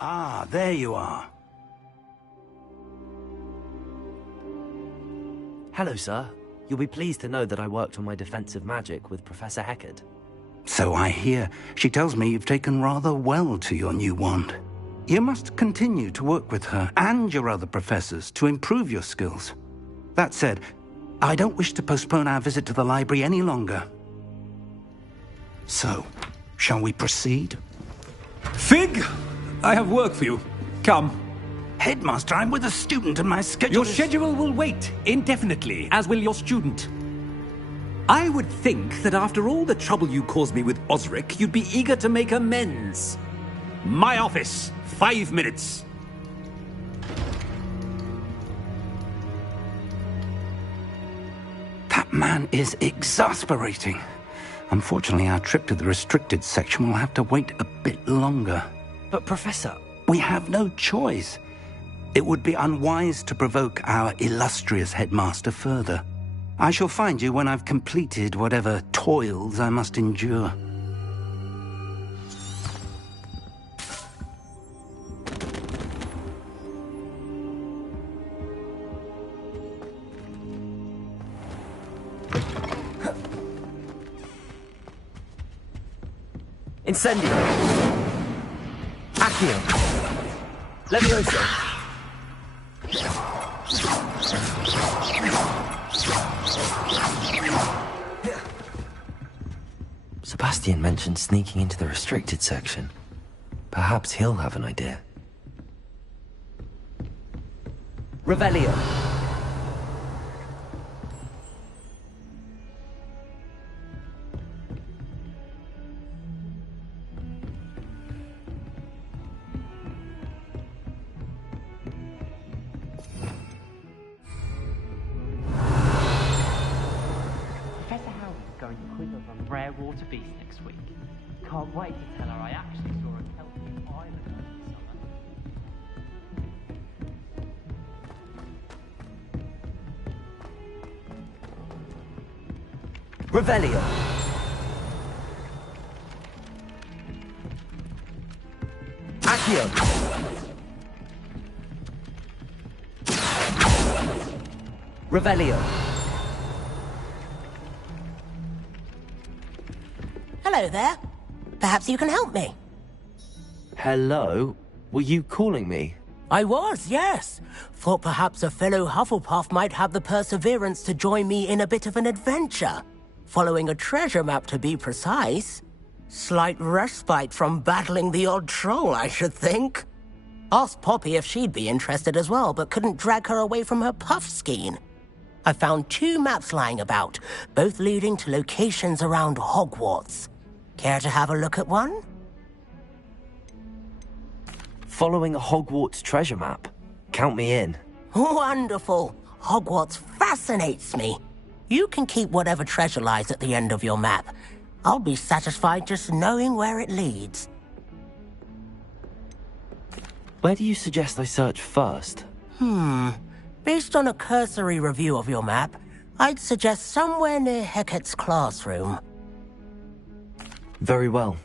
Ah, there you are. Hello, sir. You'll be pleased to know that I worked on my defensive magic with Professor Heckard. So I hear. She tells me you've taken rather well to your new wand. You must continue to work with her and your other professors to improve your skills. That said, I don't wish to postpone our visit to the library any longer. So, shall we proceed? Fig! I have work for you. Come. Headmaster, I'm with a student and my schedule Your schedule will wait indefinitely, as will your student. I would think that after all the trouble you caused me with Osric, you'd be eager to make amends. My office, 5 minutes. That man is exasperating. Unfortunately, our trip to the restricted section will have to wait a bit longer. But, Professor... We have no choice. It would be unwise to provoke our illustrious headmaster further. I shall find you when I've completed whatever toils I must endure. Incendio! Accio! Levioso! Sebastian mentioned sneaking into the restricted section. Perhaps he'll have an idea. Revelio! Rare water beast next week. Can't wait to tell her I actually saw a Celtic island over the summer. Revelio! Accio! Revelio! Hello there. Perhaps you can help me. Hello? Were you calling me? I was, yes. Thought perhaps a fellow Hufflepuff might have the perseverance to join me in a bit of an adventure. Following a treasure map, to be precise. Slight respite from battling the odd troll, I should think. Asked Poppy if she'd be interested as well, but couldn't drag her away from her puffskein. I found 2 maps lying about, both leading to locations around Hogwarts. Care to have a look at one? Following a Hogwarts treasure map? Count me in. Wonderful. Hogwarts fascinates me. You can keep whatever treasure lies at the end of your map. I'll be satisfied just knowing where it leads. Where do you suggest I search first? Based on a cursory review of your map, I'd suggest somewhere near Heckard's classroom. Very well.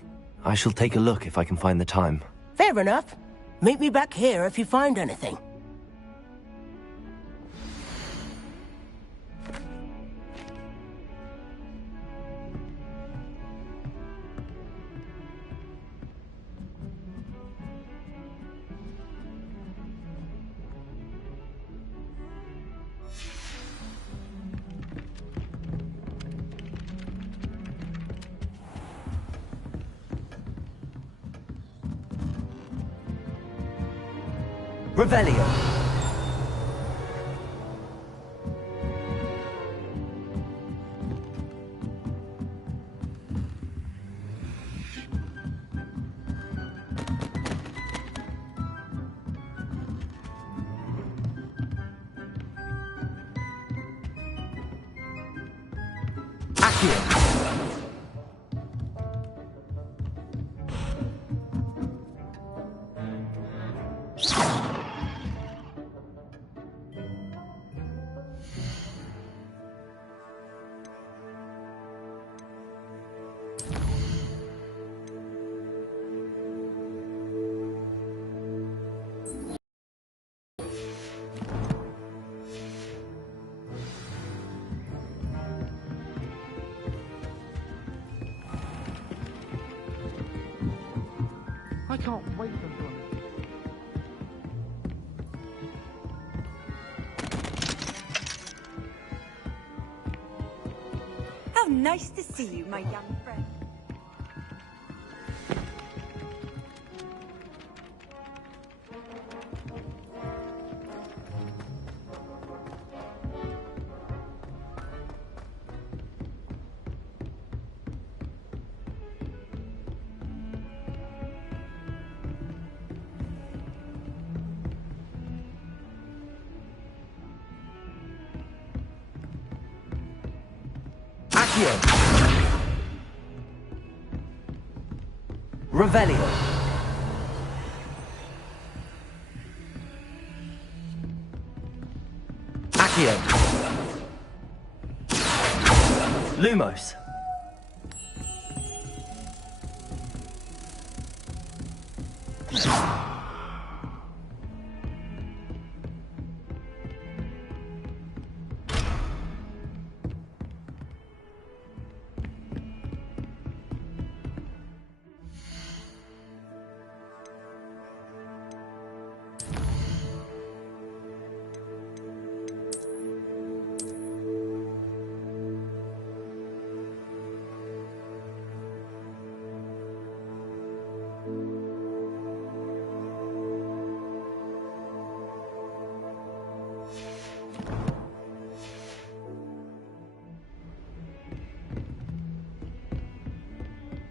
I shall take a look if I can find the time. Fair enough. Meet me back here if you find anything. Revelio! Accio! I can't wait until I'm... How nice to see you, my young friend. Revelio. Accio. Lumos.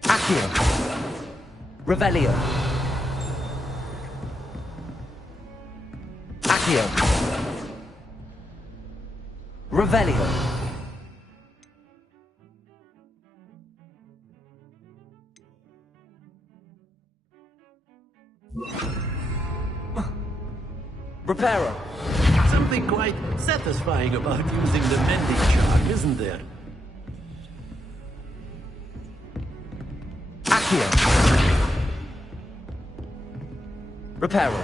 Accio. Revelio. Accio. Revelio. Reparo. Something quite satisfying about using the mending charm, isn't there? Accio. Reparo.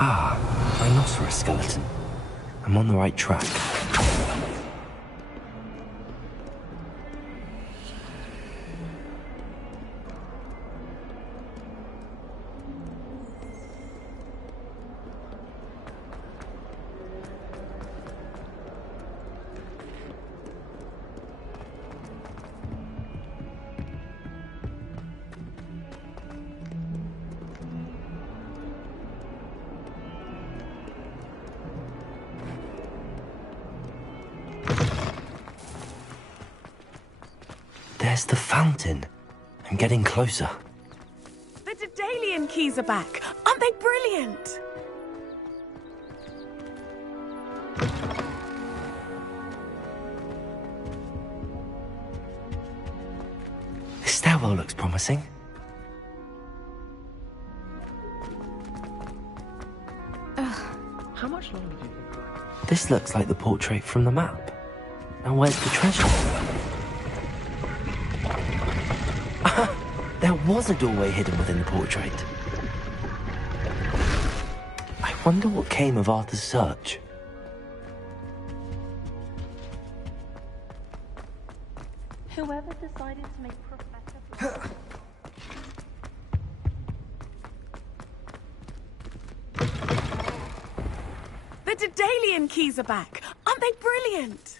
Ah, rhinoceros skeleton. I'm on the right track. There's the fountain. I'm getting closer. The Daedalian keys are back. Aren't they brilliant? This stairwell looks promising. How much longer do you think? This looks like the portrait from the map. Now where's the treasure? There was a doorway hidden within the portrait. wonder what came of Arthur's search. Whoever decided to make Professor... The Daedalian keys are back. Aren't they brilliant?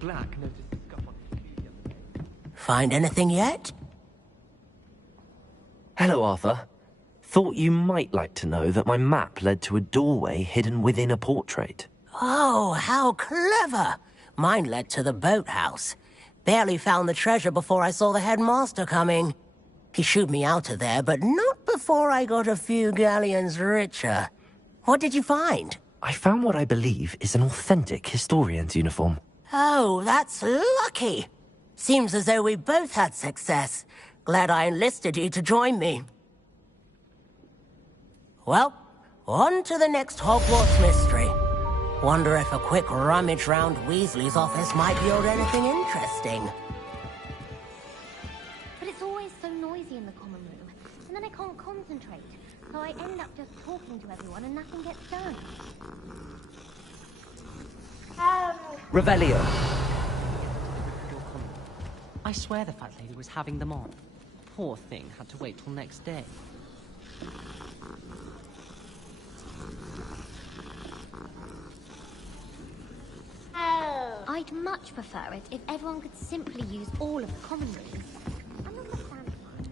Black noticed a scuff on his shoe the other day. Find anything yet? Hello, Arthur. Thought you might like to know that my map led to a doorway hidden within a portrait. Oh, how clever! Mine led to the boathouse. Barely found the treasure before I saw the headmaster coming. He shooed me out of there, but not before I got a few galleons richer. What did you find? I found what I believe is an authentic historian's uniform. Oh, that's lucky. Seems as though we both had success. Glad I enlisted you to join me. Well, on to the next Hogwarts mystery. Wonder if a quick rummage round Weasley's office might yield anything interesting. But it's always so noisy in the common room, and then I can't concentrate. So I end up just talking to everyone and nothing gets done. Revelio. I swear the fat lady was having them on. Poor thing had to wait till next day. I'd much prefer it if everyone could simply use all of the common rooms. I'm not a fan of mine.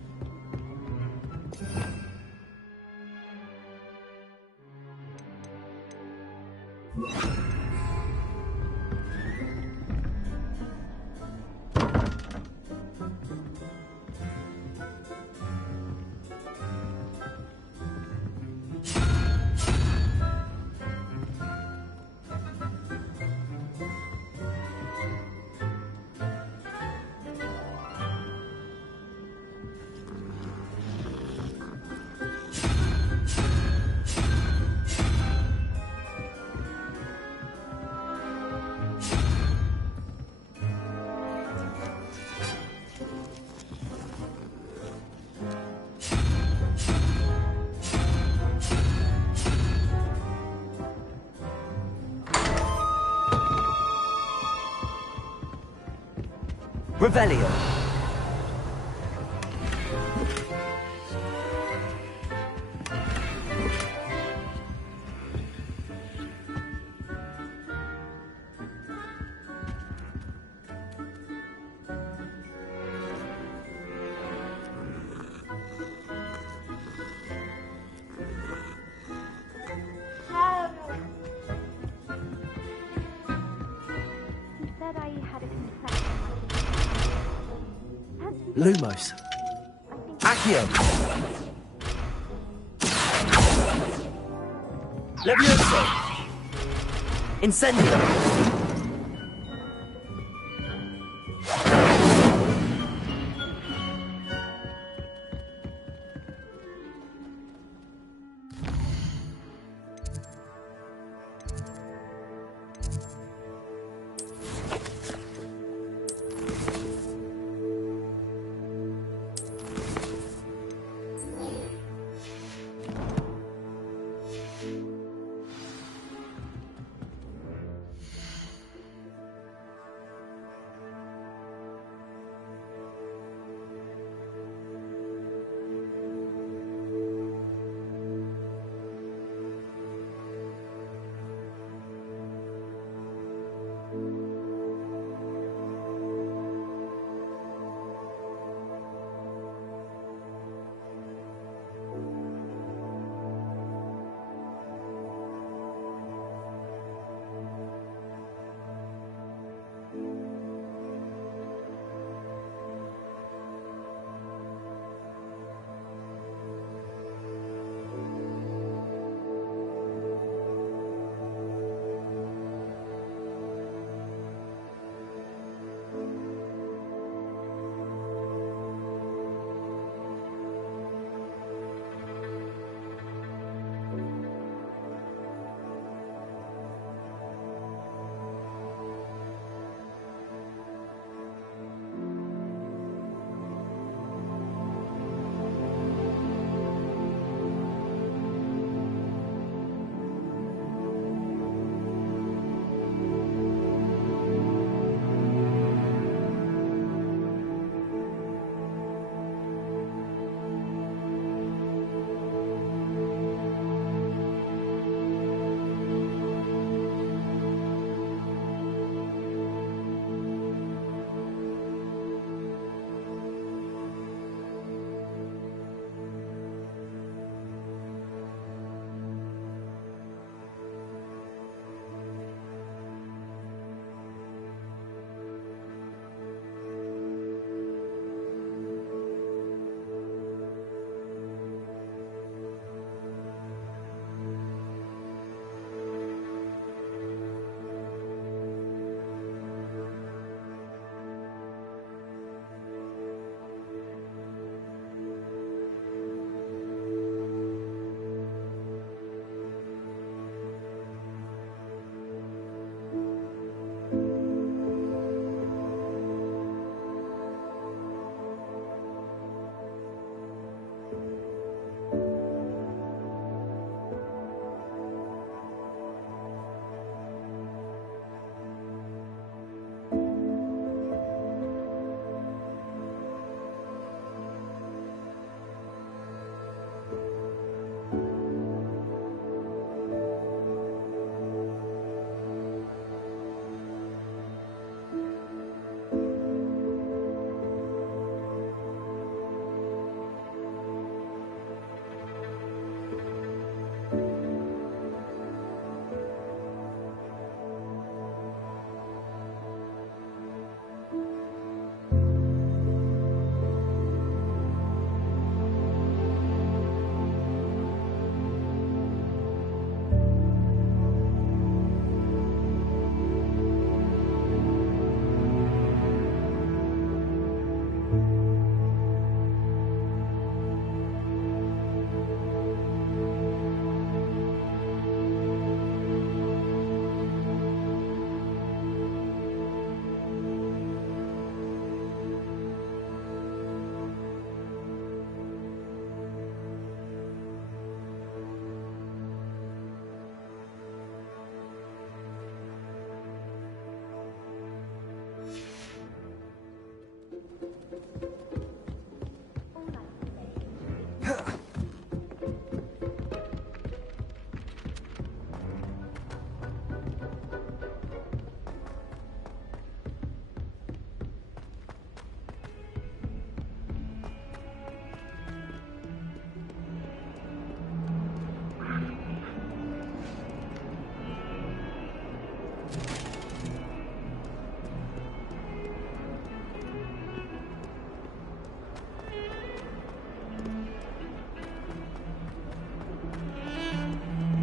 Revelio. He said I had a contraction. Lumos. Accio. Levioso. Incendio.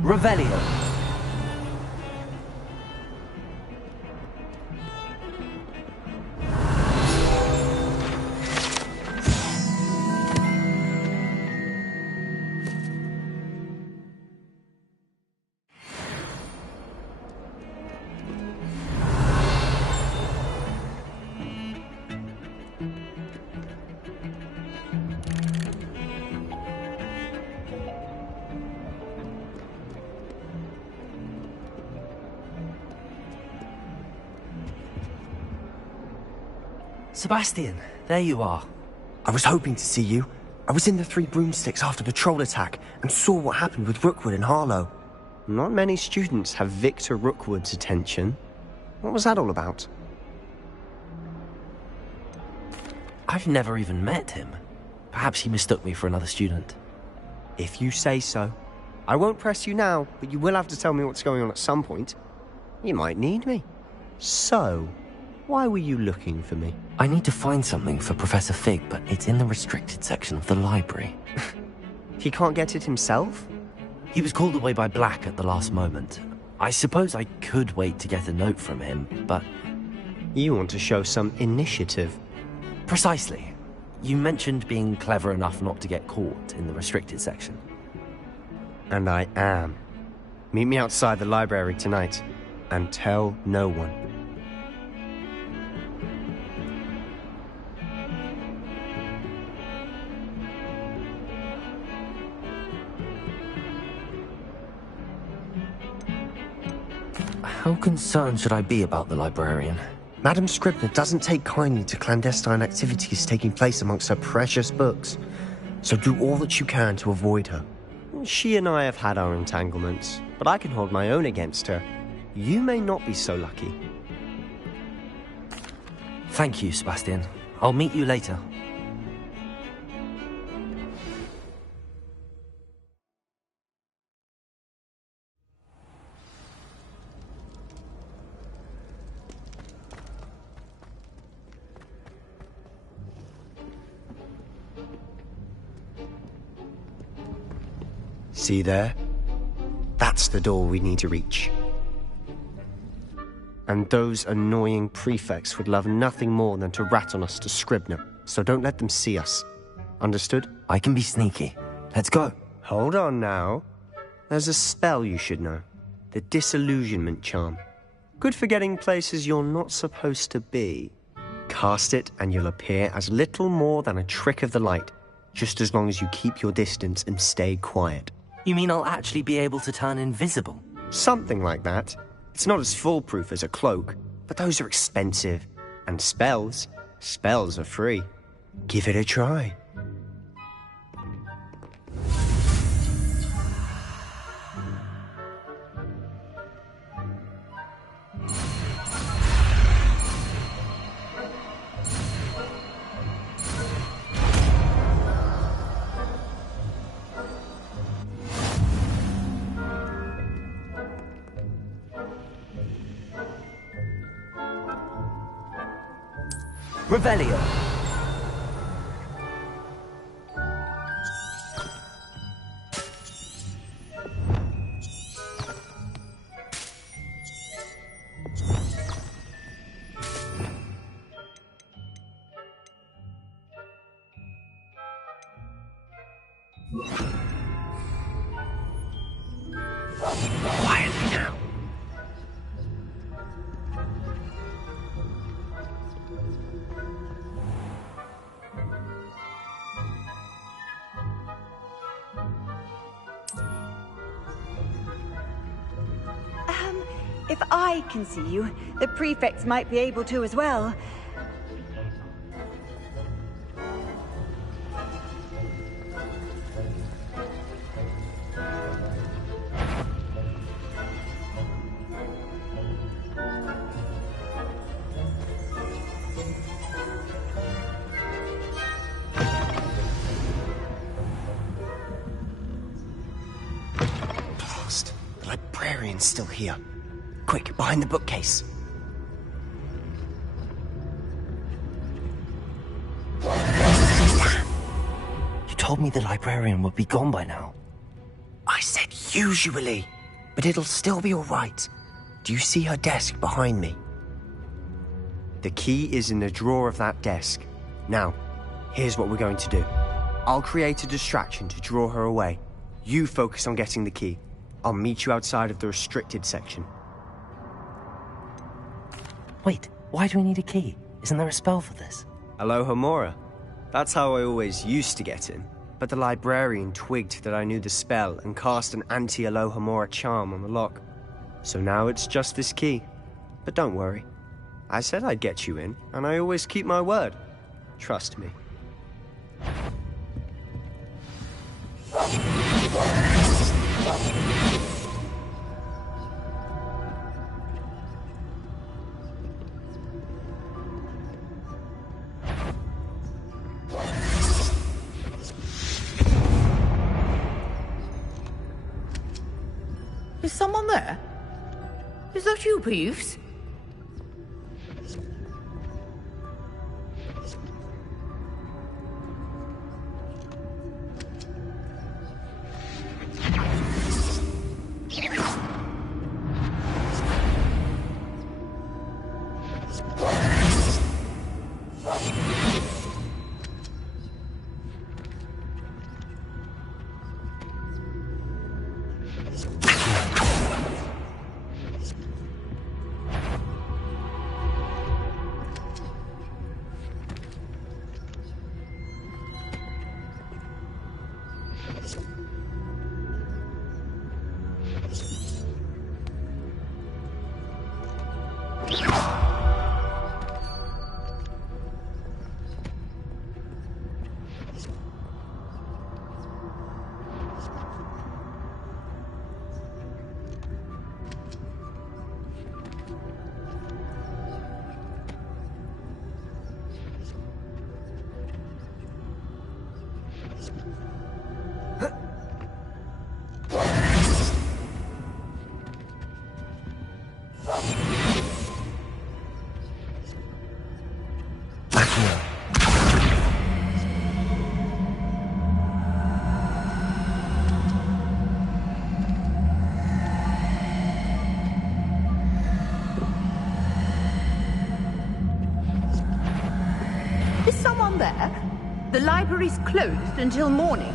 Revelio. Sebastian, there you are. I was hoping to see you. I was in the Three Broomsticks after the troll attack and saw what happened with Rookwood and Harlow. Not many students have Victor Rookwood's attention. What was that all about? I've never even met him. Perhaps he mistook me for another student. If you say so. I won't press you now, but you will have to tell me what's going on at some point. You might need me. So, why were you looking for me? I need to find something for Professor Fig, but it's in the restricted section of the library. He can't get it himself? He was called away by Black at the last moment. I suppose I could wait to get a note from him, but... You want to show some initiative. Precisely. You mentioned being clever enough not to get caught in the restricted section. And I am. Meet me outside the library tonight, and tell no one. How concerned should I be about the librarian? Madam Scribner doesn't take kindly to clandestine activities taking place amongst her precious books, so do all that you can to avoid her. She and I have had our entanglements, but I can hold my own against her. You may not be so lucky. Thank you, Sebastian. I'll meet you later. See there? That's the door we need to reach. And those annoying prefects would love nothing more than to rat on us to Scribner, so don't let them see us. Understood? I can be sneaky. Let's go. Hold on now. There's a spell you should know. The Disillusionment Charm. Good for getting places you're not supposed to be. Cast it and you'll appear as little more than a trick of the light, just as long as you keep your distance and stay quiet. You mean I'll actually be able to turn invisible? Something like that. It's not as foolproof as a cloak, but those are expensive. And spells are free. Give it a try. Revelio. Quietly now. If I can see you, the prefects might be able to as well. Blast. The librarian's still here. Quick, behind the bookcase. You told me the librarian would be gone by now. I said usually. but it'll still be all right. Do you see her desk behind me? The key is in the drawer of that desk. Now, here's what we're going to do. I'll create a distraction to draw her away. You focus on getting the key. I'll meet you outside of the restricted section. Wait, why do we need a key? Isn't there a spell for this? Alohomora. That's how I always used to get in. But the librarian twigged that I knew the spell and cast an anti-Alohomora charm on the lock. So now it's just this key. But don't worry. I said I'd get you in, and I always keep my word. Trust me. Is someone there? Is that you, Peeves? Is someone there? The library's closed until morning.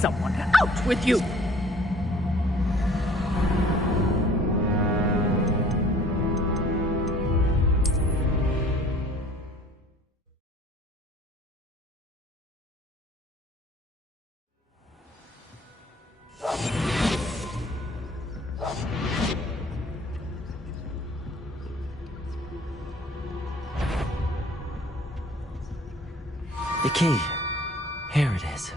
Someone out with you! The key. Here it is.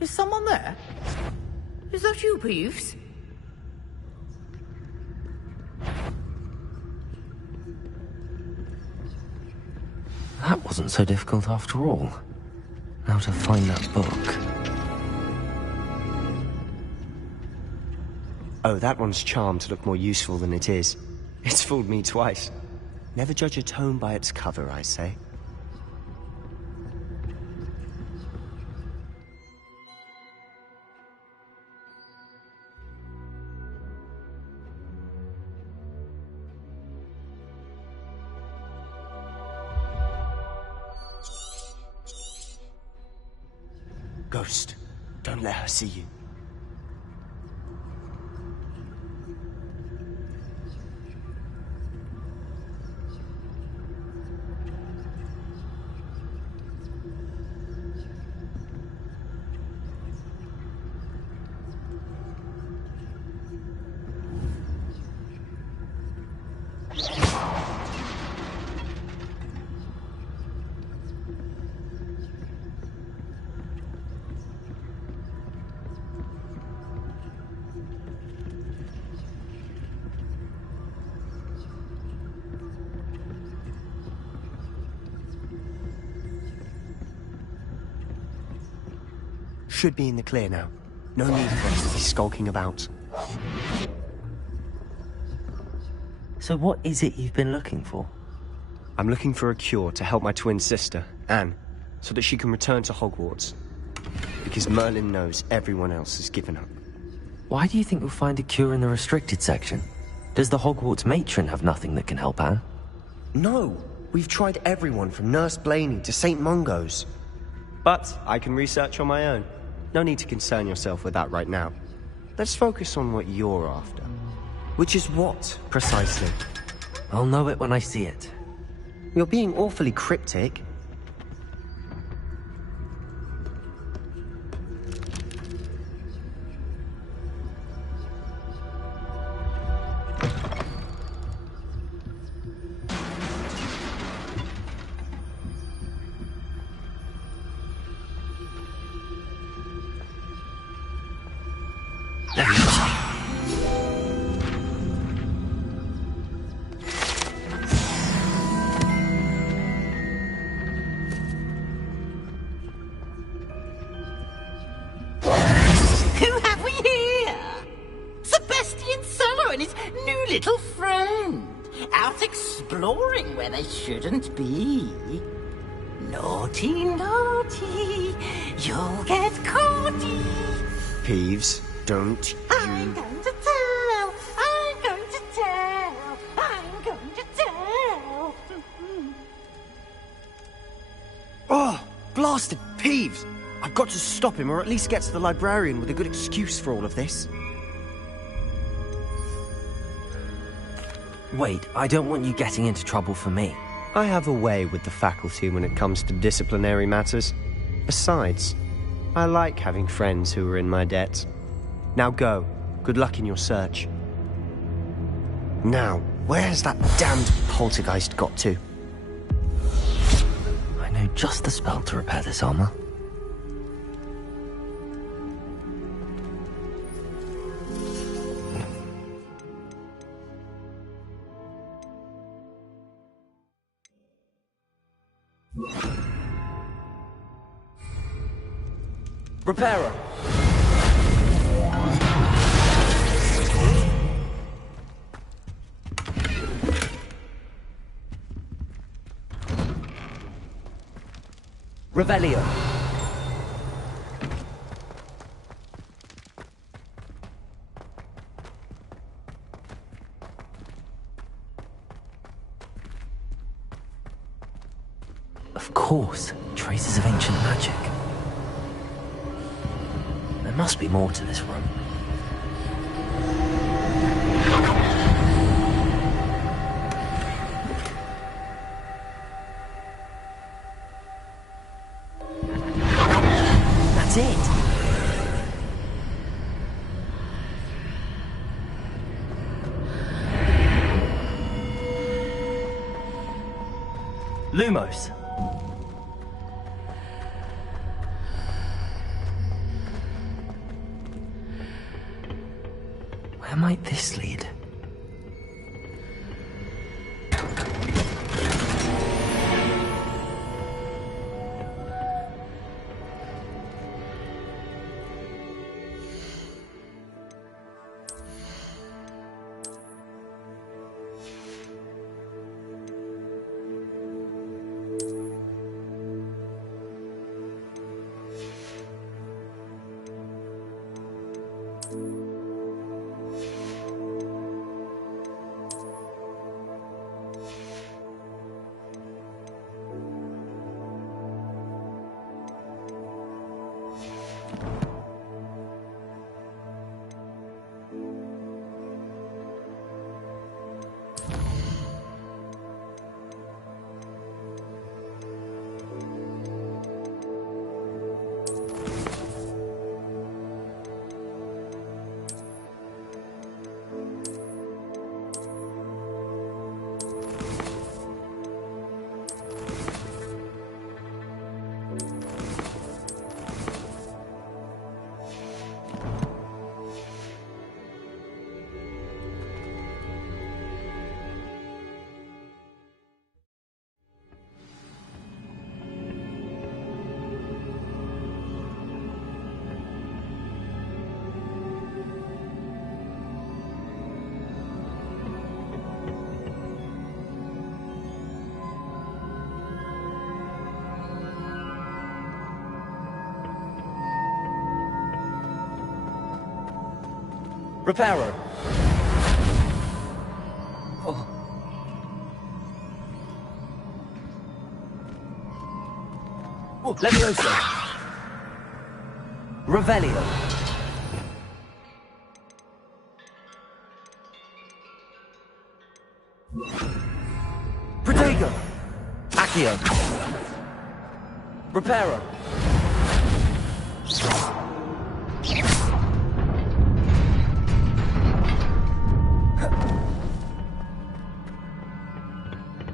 Is someone there? Is that you, Peeves? That wasn't so difficult after all. Now to find that book. Oh, that one's charmed to look more useful than it is. It's fooled me twice. Never judge a tome by its cover, I say. Ghost, don't let her see you. should be in the clear now. No need for us to be skulking about. So what is it you've been looking for? I'm looking for a cure to help my twin sister, Anne, so that she can return to Hogwarts. Because Merlin knows everyone else has given up. Why do you think you'll find a cure in the restricted section? Does the Hogwarts matron have nothing that can help Anne? No! We've tried everyone from Nurse Blaney to St. Mungo's. But I can research on my own. No need to concern yourself with that right now. Let's focus on what you're after. Which is what, precisely? I'll know it when I see it. You're being awfully cryptic. Little friend, out exploring where they shouldn't be. Naughty, naughty, you'll get caughty. Peeves, don't you... I'm going to tell, I'm going to tell, I'm going to tell. Oh, blasted Peeves! I've got to stop him, or at least get to the librarian with a good excuse for all of this. Wait, I don't want you getting into trouble for me. I have a way with the faculty when it comes to disciplinary matters. Besides, I like having friends who are in my debt. Now go. Good luck in your search. Now, where's that damned poltergeist got to? I know just the spell to repair this armor. Repairer! Revelio! Of course, traces of ancient magic. There must be more to this room. That's it! Lumos. Where might this lead? Reparo. Levioso. Revelio. Protego. Accio. Reparo.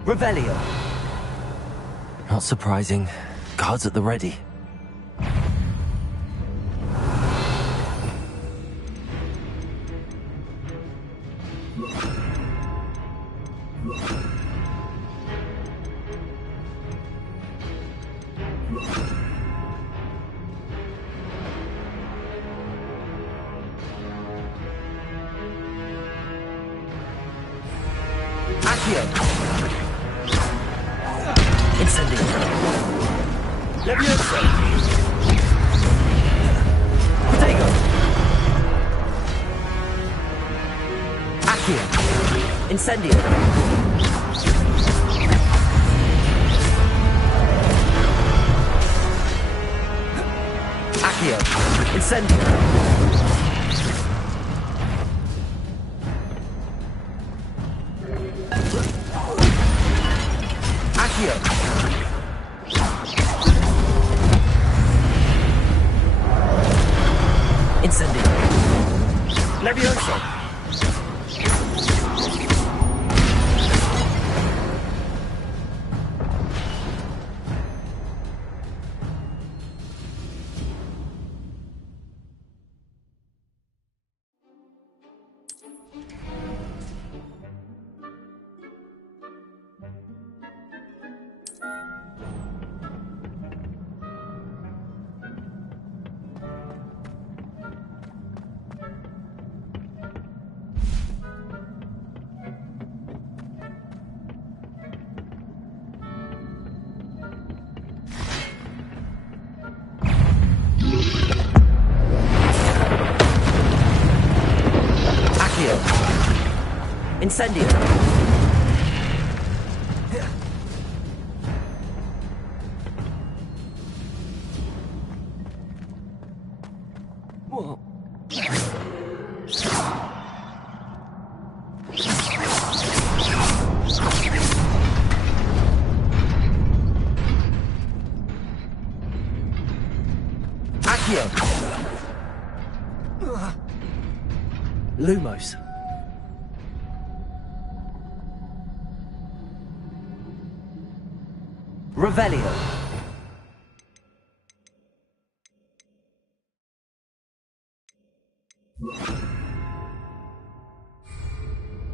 Revelio. Not surprising. Guards at the ready. Accio. Incendio. Levioso. Protego. Accio. Incendio. Accio. Incendio. Accio. Incendio. Levioso. Incendio. Whoa. Accio. Lumos. Revelio.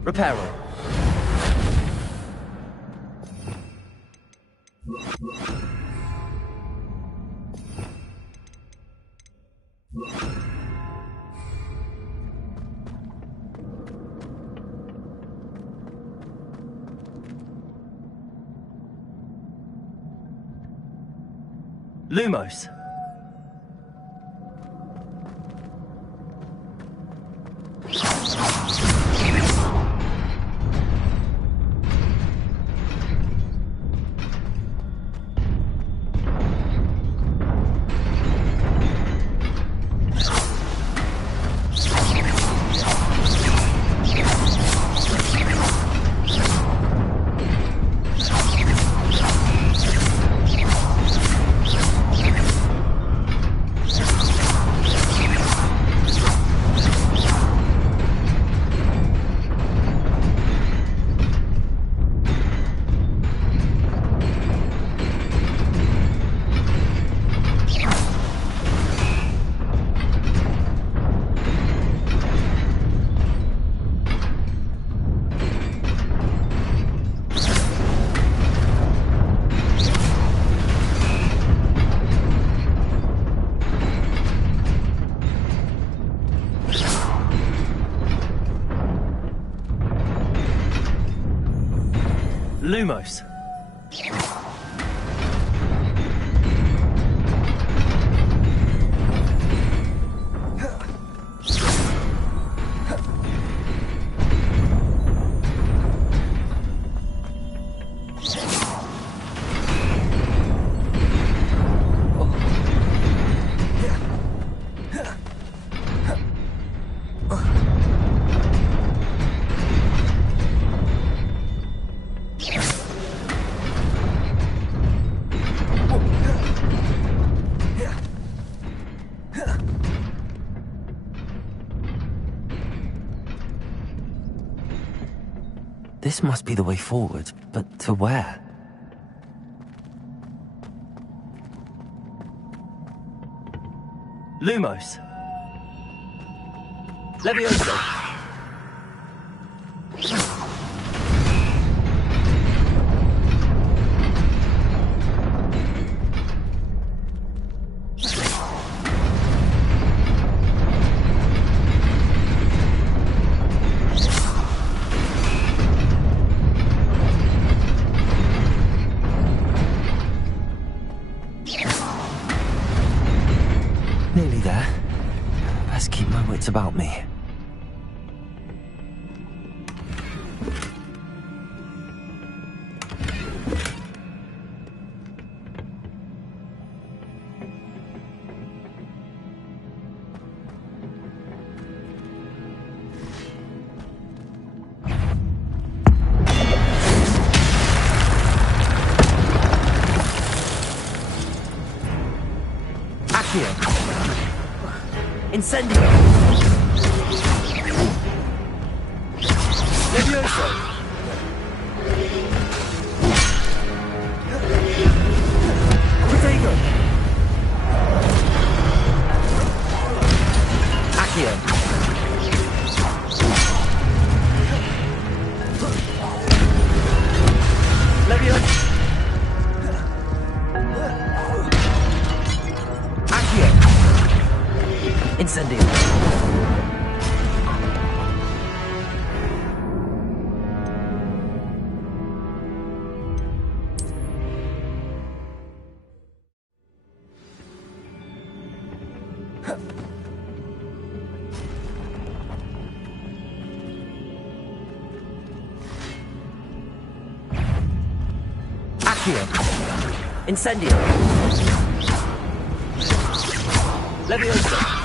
Reparo. Lumos. Lumos. This must be the way forward, but to where? Lumos. Levioso. Nearly there. Best keep my wits about me. Incendio! Levioso! Protego! Accio! Levioso! Incendio. Accio. Incendio. Levioso.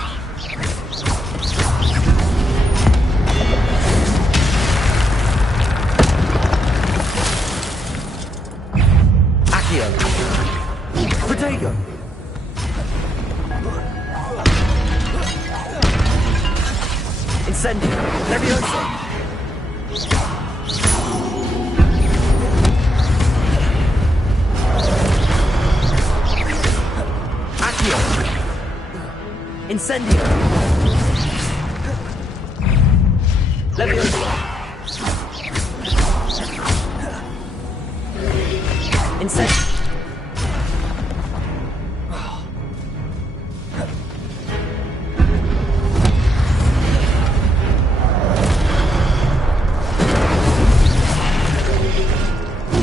Protego! Incendio! Levioso! Accio! Incendio! Levioso!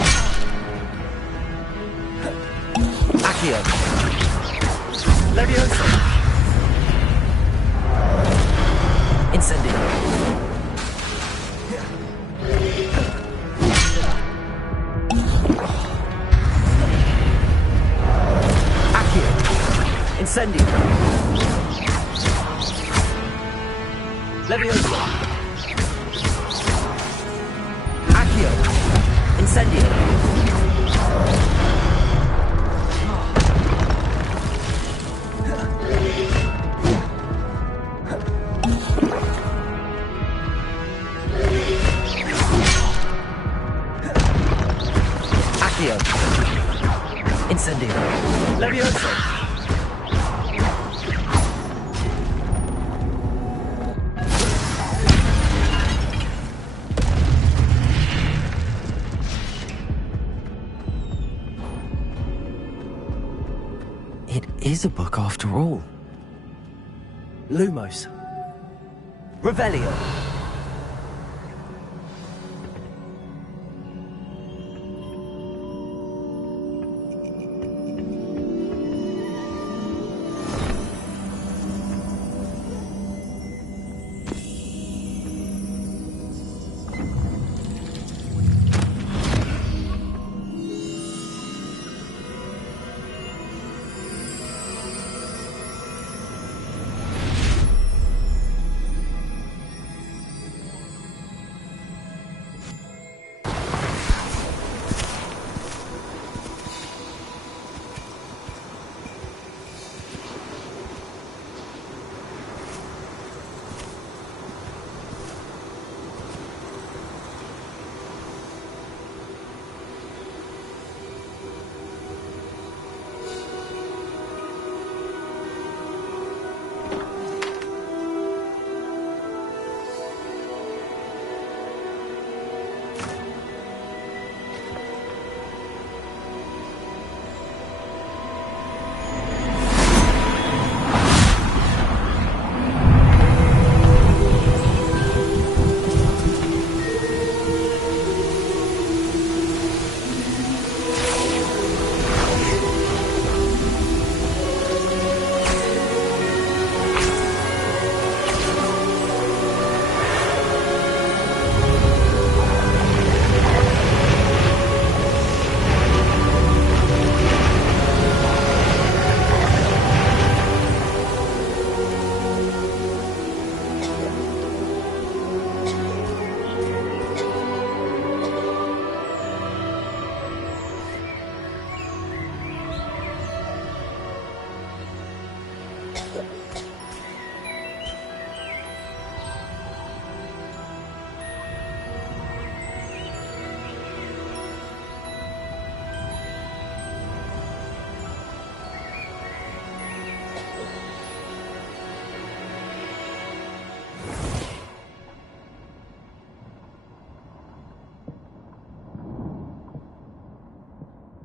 Incendio! Levioso! Incendio! Accio! Incendio! Levioso! Accio! Incendio! Incendio. Levioso. It is a book after all. Lumos. Revelio.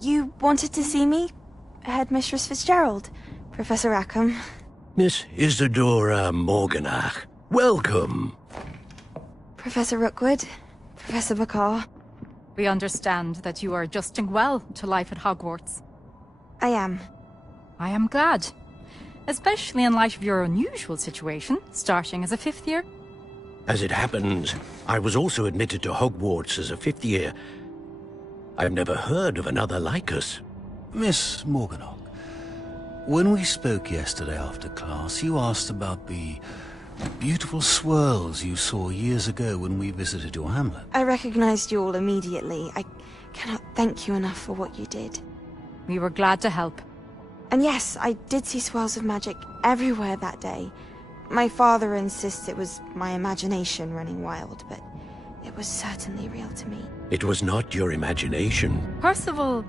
You wanted to see me? Headmistress Fitzgerald, Professor Rackham. Miss Isadora Morganach, welcome. Professor Rookwood, Professor Bakar. We understand that you are adjusting well to life at Hogwarts. I am. I am glad. Especially in light of your unusual situation, starting as a 5th year. As it happens, I was also admitted to Hogwarts as a 5th year. I've never heard of another like us. Miss Morganach, when we spoke yesterday after class, you asked about the beautiful swirls you saw years ago when we visited your hamlet. I recognized you all immediately. I cannot thank you enough for what you did. We were glad to help. And yes, I did see swirls of magic everywhere that day. My father insists it was my imagination running wild, but it was certainly real to me. It was not your imagination. Percival,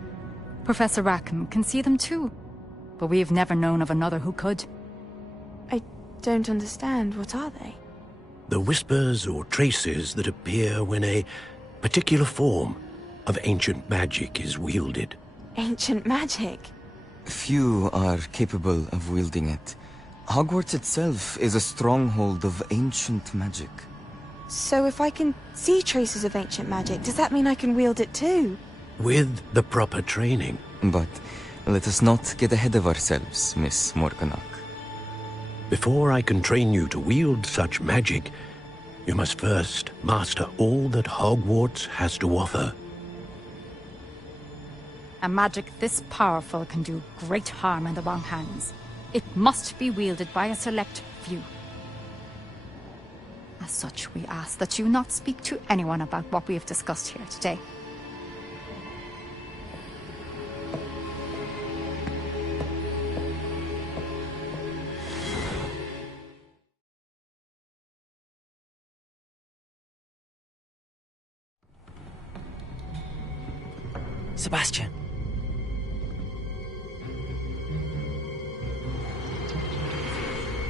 Professor Rackham can see them too. But we've never known of another who could. I don't understand. What are they? The whispers or traces that appear when a particular form of ancient magic is wielded. Ancient magic? Few are capable of wielding it. Hogwarts itself is a stronghold of ancient magic. So if I can see traces of ancient magic, does that mean I can wield it too? With the proper training. But let us not get ahead of ourselves, Miss Morganach. Before I can train you to wield such magic, you must first master all that Hogwarts has to offer. A magic this powerful can do great harm in the wrong hands. It must be wielded by a select few. As such, we ask that you not speak to anyone about what we have discussed here today. Sebastian.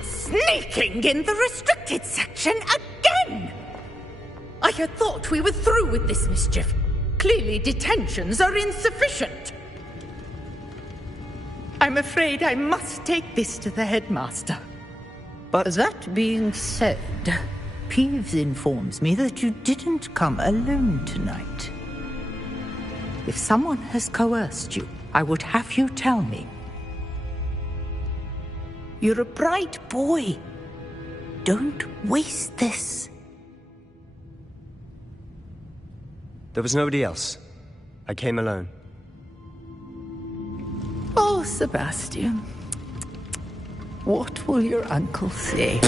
Sneaking in the restricted section again! I had thought we were through with this mischief. Clearly detentions are insufficient. I'm afraid I must take this to the headmaster. But that being said, Peeves informs me that you didn't come alone tonight. If someone has coerced you, I would have you tell me. You're a bright boy. Don't waste this. There was nobody else. I came alone. Oh, Sebastian. What will your uncle say?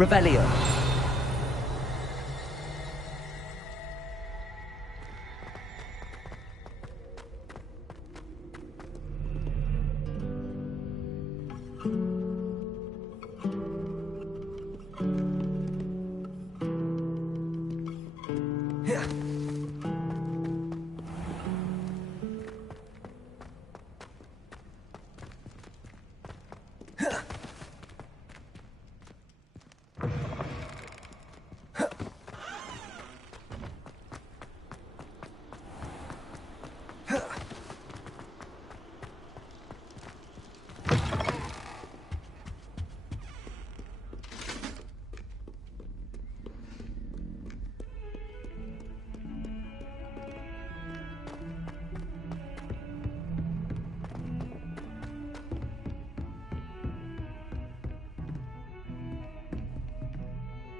Revelio.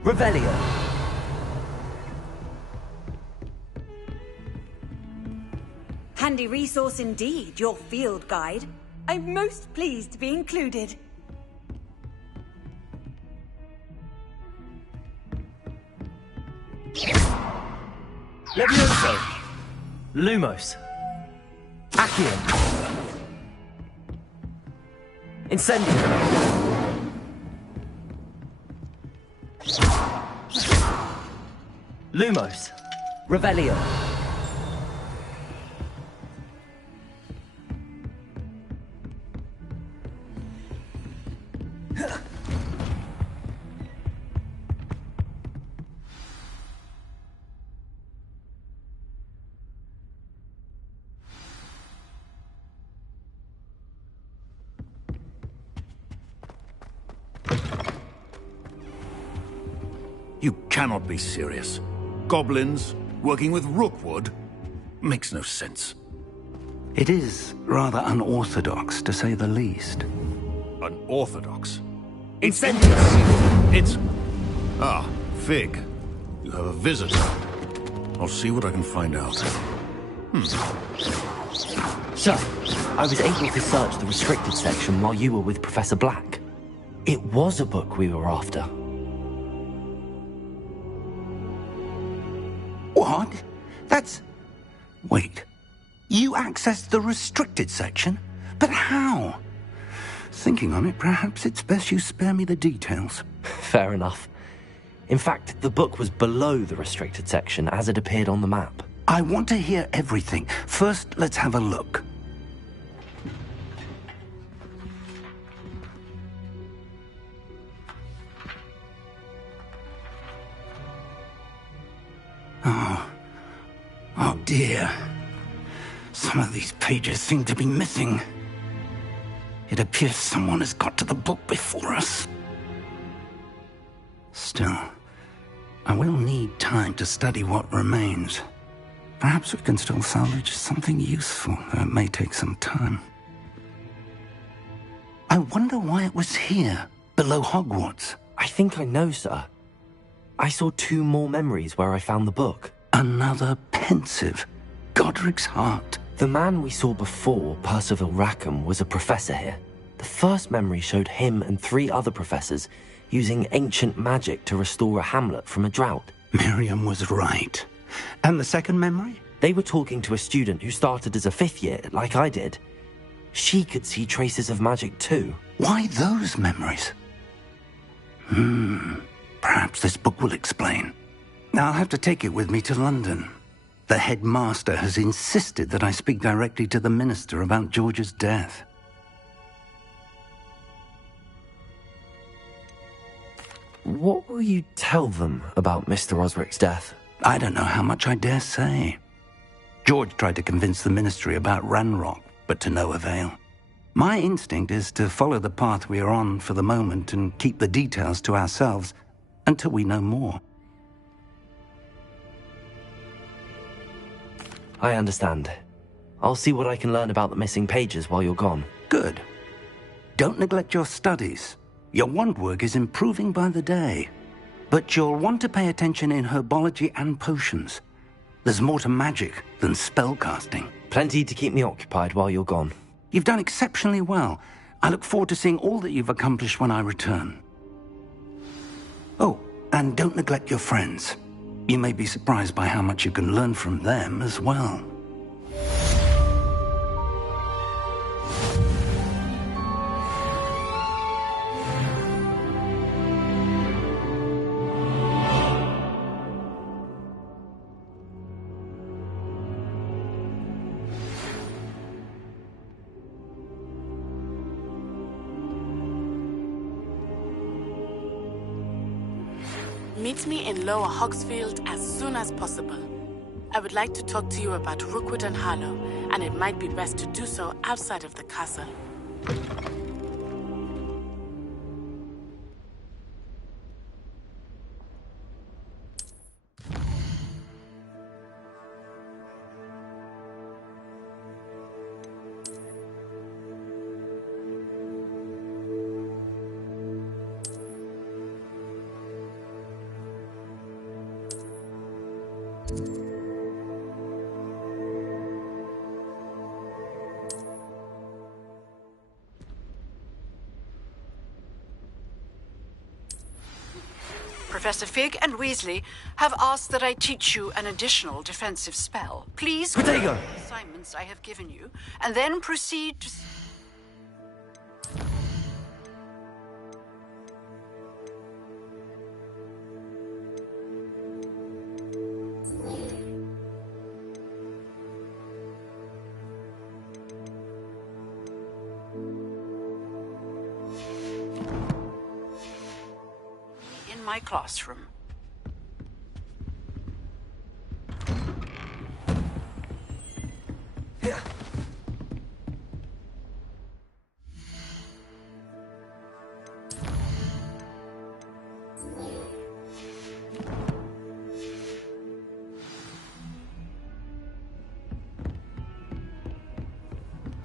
Revelio. Handy resource indeed, your field guide. I'm most pleased to be included. Levioso. Lumos. Accium. Incendio. Lumos. Revelio. You cannot be serious. Goblins working with Rookwood makes no sense. It is rather unorthodox, to say the least. Unorthodox? Incendious! It's... Ah, Fig. You have a visitor. I'll see what I can find out. Sir, I was able to search the restricted section while you were with Professor Black. It was a book we were after. What? That's... Wait. You accessed the restricted section? But how? Thinking on it, perhaps it's best you spare me the details. Fair enough. In fact, the book was below the restricted section as it appeared on the map. I want to hear everything. First, let's have a look. Oh dear. Some of these pages seem to be missing. It appears someone has got to the book before us. Still, I will need time to study what remains. Perhaps we can still salvage something useful, though it may take some time. I wonder why it was here, below Hogwarts. I think I know, sir. I saw 2 more memories where I found the book. Another pensive. Godric's heart. The man we saw before, Percival Rackham, was a professor here. The first memory showed him and 3 other professors using ancient magic to restore a hamlet from a drought. Miriam was right. And the second memory? They were talking to a student who started as a 5th year, like I did. She could see traces of magic too. Why those memories? Perhaps this book will explain. I'll have to take it with me to London. The headmaster has insisted that I speak directly to the minister about George's death. What will you tell them about Mr. Osric's death? I don't know how much I dare say. George tried to convince the ministry about Ranrock, but to no avail. My instinct is to follow the path we are on for the moment and keep the details to ourselves until we know more. I understand. I'll see what I can learn about the missing pages while you're gone. Good. Don't neglect your studies. Your wand work is improving by the day. But you'll want to pay attention in herbology and potions. There's more to magic than spellcasting. Plenty to keep me occupied while you're gone. You've done exceptionally well. I look forward to seeing all that you've accomplished when I return. Oh, and don't neglect your friends. You may be surprised by how much you can learn from them as well. Meet me in Lower Hogsfield as soon as possible. I would like to talk to you about Rookwood and Harlow, and it might be best to do so outside of the castle. Professor Fig and Weasley have asked that I teach you an additional defensive spell. Please Protego! complete the assignments I have given you, and then proceed to... in my classroom.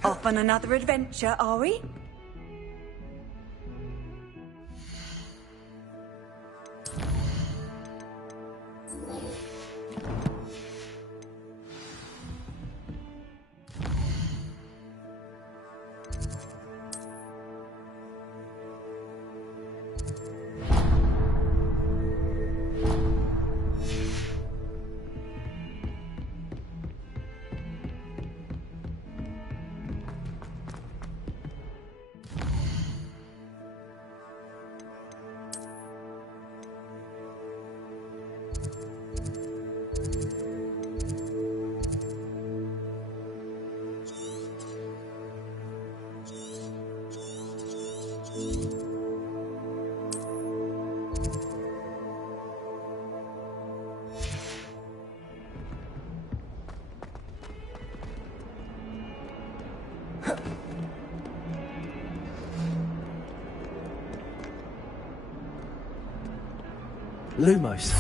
Off on another adventure, are we? Lumos.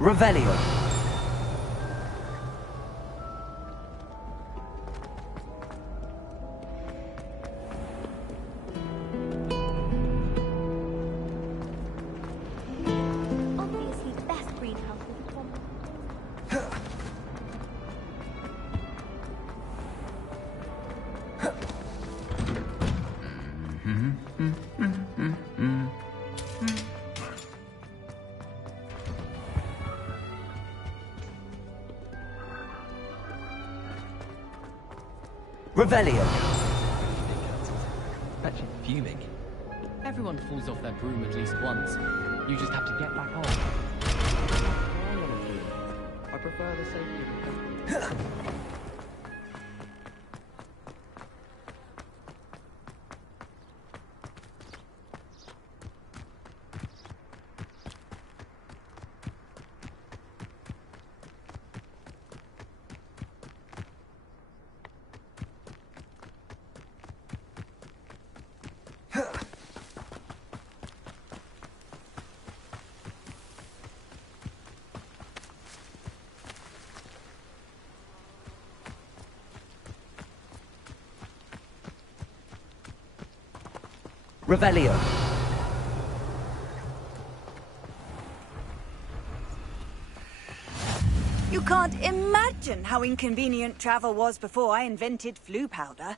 Revelio. Obviously, the best greenhouse is the one. Revelio. imagine fuming. Everyone falls off their broom at least once. You just have to get back on. I prefer the safety. Revelio. You can't imagine how inconvenient travel was before I invented flu powder.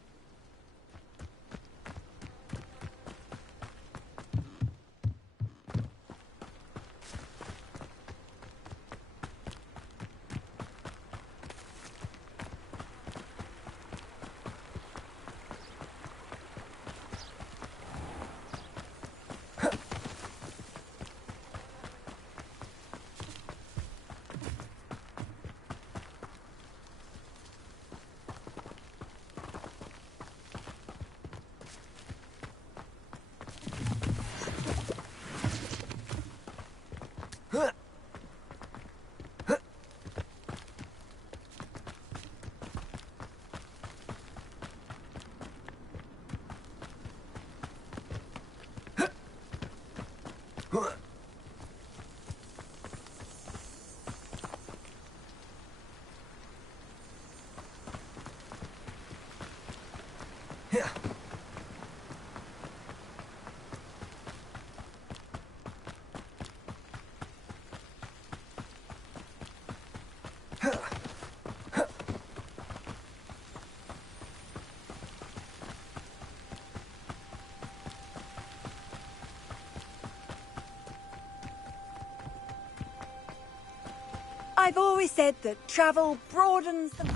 I've always said that travel broadens the...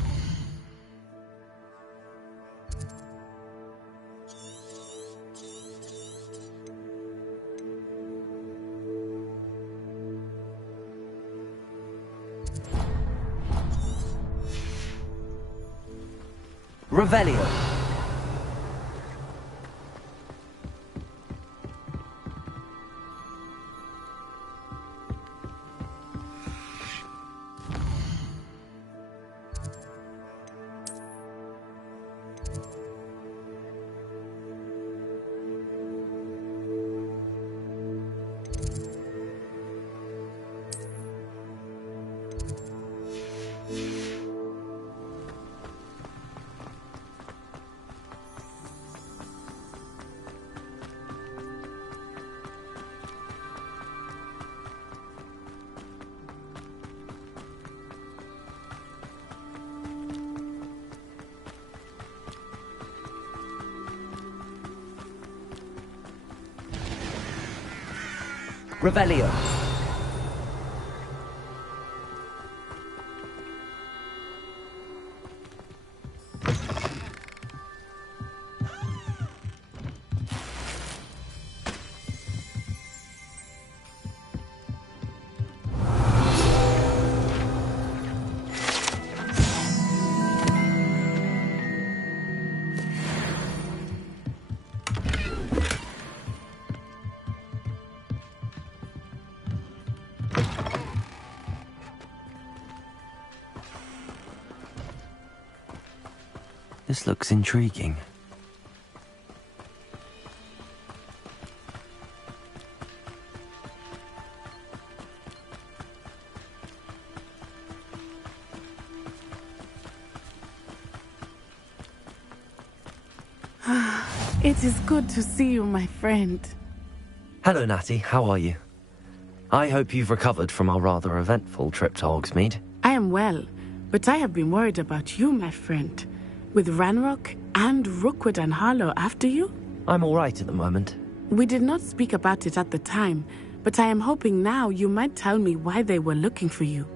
Revelio. Revelio. This looks intriguing. It is good to see you, my friend. Hello, Natty. How are you? I hope you've recovered from our rather eventful trip to Hogsmeade. I am well, but I have been worried about you, my friend. With Ranrock and Rookwood and Harlow after you? I'm all right at the moment. We did not speak about it at the time, but I am hoping now you might tell me why they were looking for you.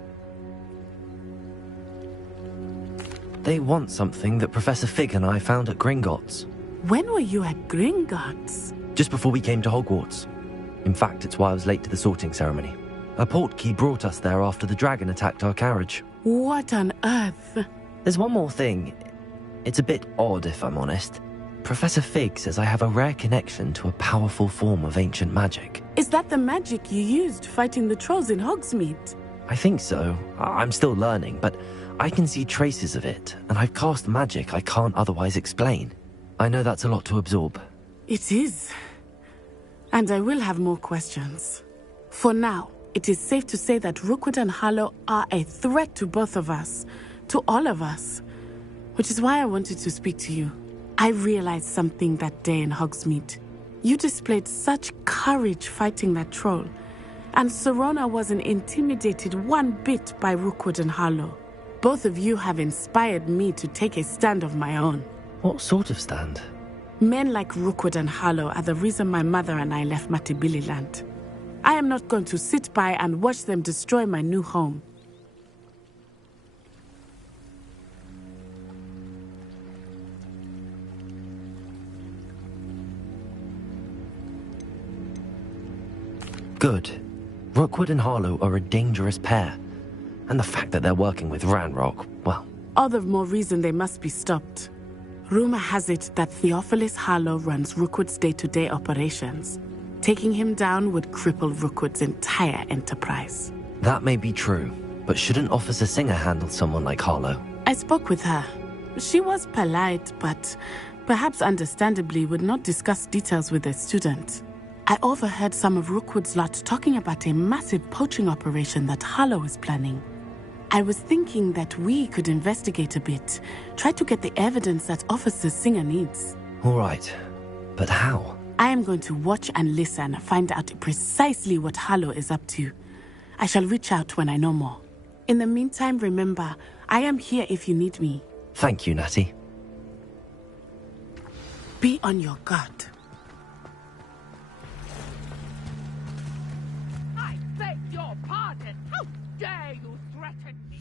They want something that Professor Fig and I found at Gringotts. When were you at Gringotts? Just before we came to Hogwarts. In fact, it's why I was late to the sorting ceremony. A portkey brought us there after the dragon attacked our carriage. What on earth? There's one more thing. It's a bit odd, if I'm honest. Professor Fig says I have a rare connection to a powerful form of ancient magic. Is that the magic you used fighting the trolls in Hogsmeade? I think so. I'm still learning, but I can see traces of it, and I've cast magic I can't otherwise explain. I know that's a lot to absorb. It is. And I will have more questions. For now, it is safe to say that Rookwood and Harlow are a threat to both of us, to all of us. Which is why I wanted to speak to you. I realized something that day in Hogsmeade. You displayed such courage fighting that troll, and Serona wasn't intimidated one bit by Rookwood and Harlow. Both of you have inspired me to take a stand of my own. What sort of stand? Men like Rookwood and Harlow are the reason my mother and I left Matabeleland. I am not going to sit by and watch them destroy my new home. Good. Rookwood and Harlow are a dangerous pair. And the fact that they're working with Ranrock, well... All the more reason they must be stopped. Rumor has it that Theophilus Harlow runs Rookwood's day-to-day operations. Taking him down would cripple Rookwood's entire enterprise. That may be true, but shouldn't Officer Singer handle someone like Harlow? I spoke with her. She was polite, but perhaps understandably would not discuss details with a student. I overheard some of Rookwood's lot talking about a massive poaching operation that Harlow is planning. I was thinking that we could investigate a bit, try to get the evidence that Officer Singer needs. All right, but how? I am going to watch and listen, find out precisely what Harlow is up to. I shall reach out when I know more. In the meantime, remember, I am here if you need me. Thank you, Natty. Be on your guard. I beg your pardon. How dare you threaten me?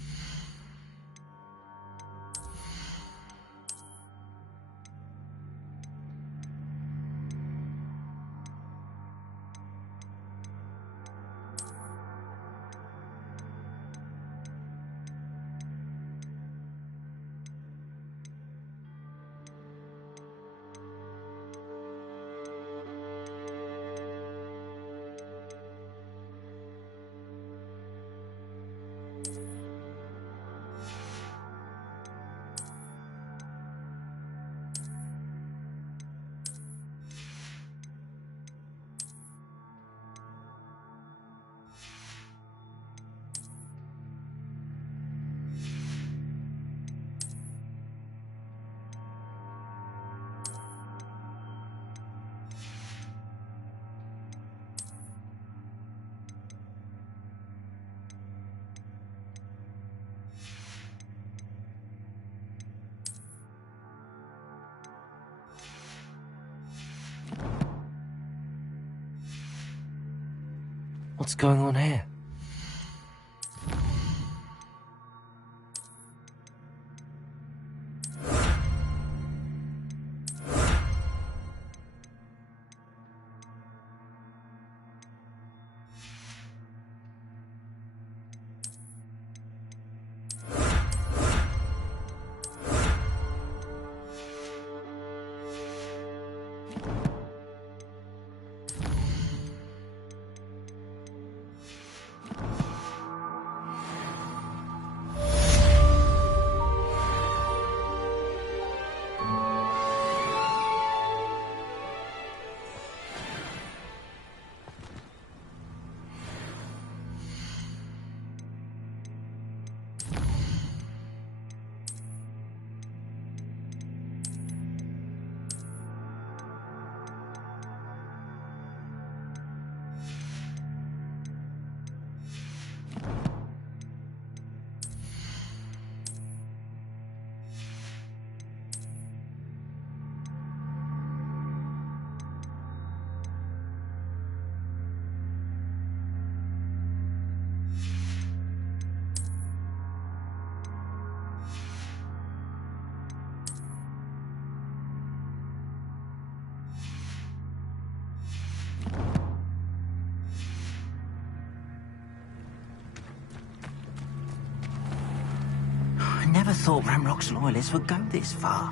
What's going on here? never thought Ramrock's loyalists would go this far.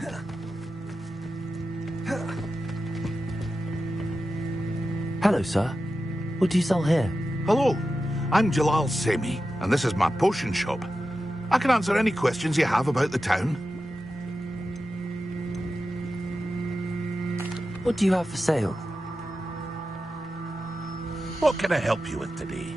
Hello, sir. What do you sell here? Hello, I'm Jalal Semi, and this is my potion shop. I can answer any questions you have about the town. What do you have for sale? What can I help you with today?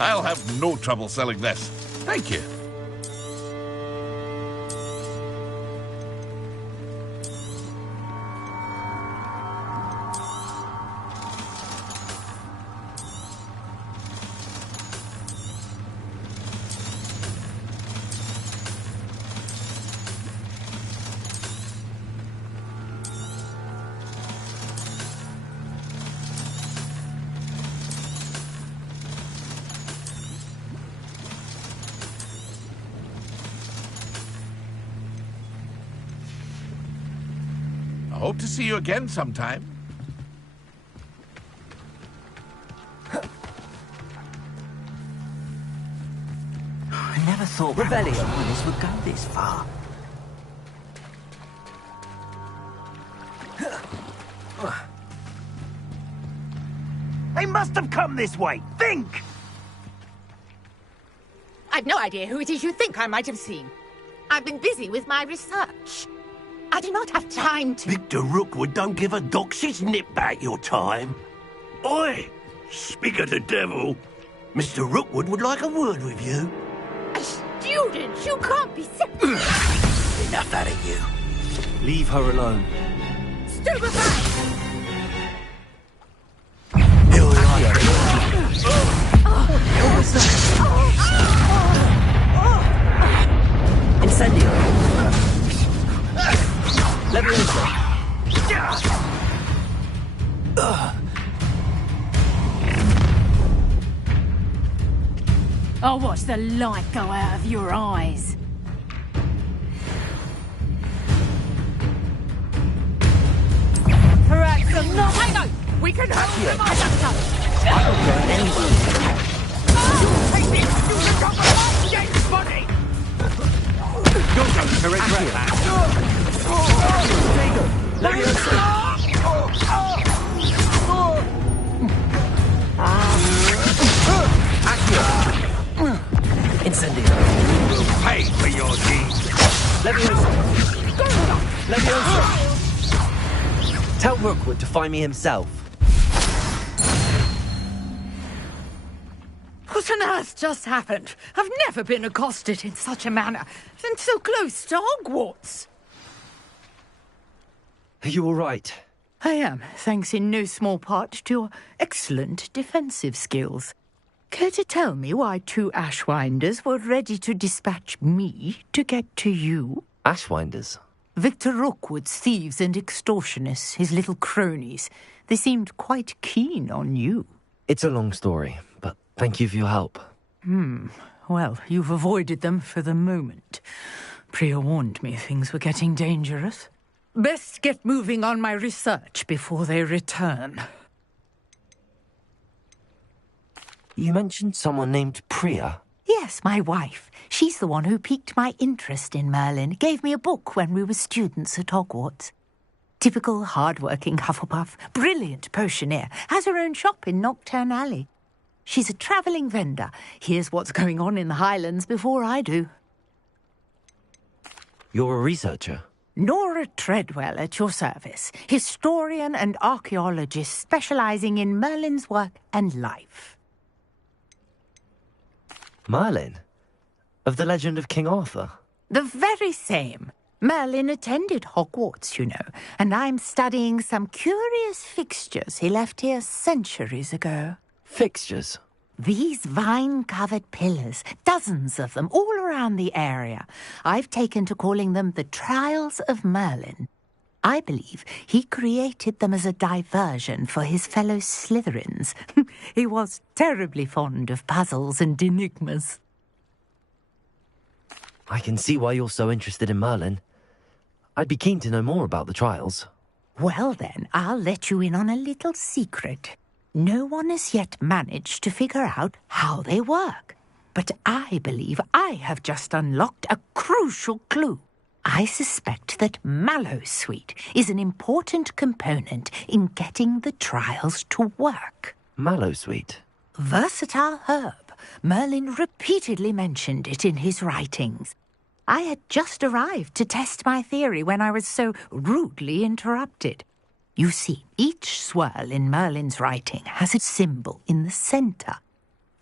I'll have no trouble selling this. Thank you. I hope to see you again sometime. I never thought Ramrock's loyalists would go this far. They must have come this way. Think! I've no idea who it is you think I might have seen. I've been busy with my research. I do not have time to... Victor Rookwood don't give a doxy's nip back your time. Oi! Speak of the devil. Mr. Rookwood would like a word with you. A student? You can't be... Enough out of you. Leave her alone. Stupefy! Incendio. Leviosa. I'll watch the light go out of your eyes. Perhaps I'm not... Hang on! We can help you! I don't go anywhere. Take this! You can come along! Get money! Incendio. Pay for your deeds. Leviosa. Leviosa. Tell Rookwood to find me himself. What on earth just happened? I've never been accosted in such a manner, and so close to Hogwarts. Are you all right? I am, thanks in no small part to your excellent defensive skills. Care to tell me why 2 Ashwinders were ready to dispatch me to get to you? Ashwinders? Victor Rookwood's thieves and extortionists, his little cronies. They seemed quite keen on you. It's a long story, but thank you for your help. Well, you've avoided them for the moment. Priya warned me things were getting dangerous. Best get moving on my research before they return. You mentioned someone named Priya. Yes, my wife. She's the one who piqued my interest in Merlin. Gave me a book when we were students at Hogwarts. Typical hard-working Hufflepuff, brilliant potioneer, has her own shop in Knockturn Alley. She's a travelling vendor. Hears what's going on in the Highlands before I do. You're a researcher? Nora Treadwell at your service. Historian and archaeologist specialising in Merlin's work and life. Merlin? Of the legend of King Arthur? The very same. Merlin attended Hogwarts, you know, and I'm studying some curious fixtures he left here centuries ago. Fixtures? These vine-covered pillars, dozens of them, all around the area. I've taken to calling them the Trials of Merlin. I believe he created them as a diversion for his fellow Slytherins. He was terribly fond of puzzles and enigmas. I can see why you're so interested in Merlin. I'd be keen to know more about the trials. Well then, I'll let you in on a little secret. No one has yet managed to figure out how they work. But I believe I have just unlocked a crucial clue. I suspect that Mallowsweet is an important component in getting the trials to work. Mallowsweet? Versatile herb. Merlin repeatedly mentioned it in his writings. I had just arrived to test my theory when I was so rudely interrupted. You see, each swirl in Merlin's writing has a symbol in the centre.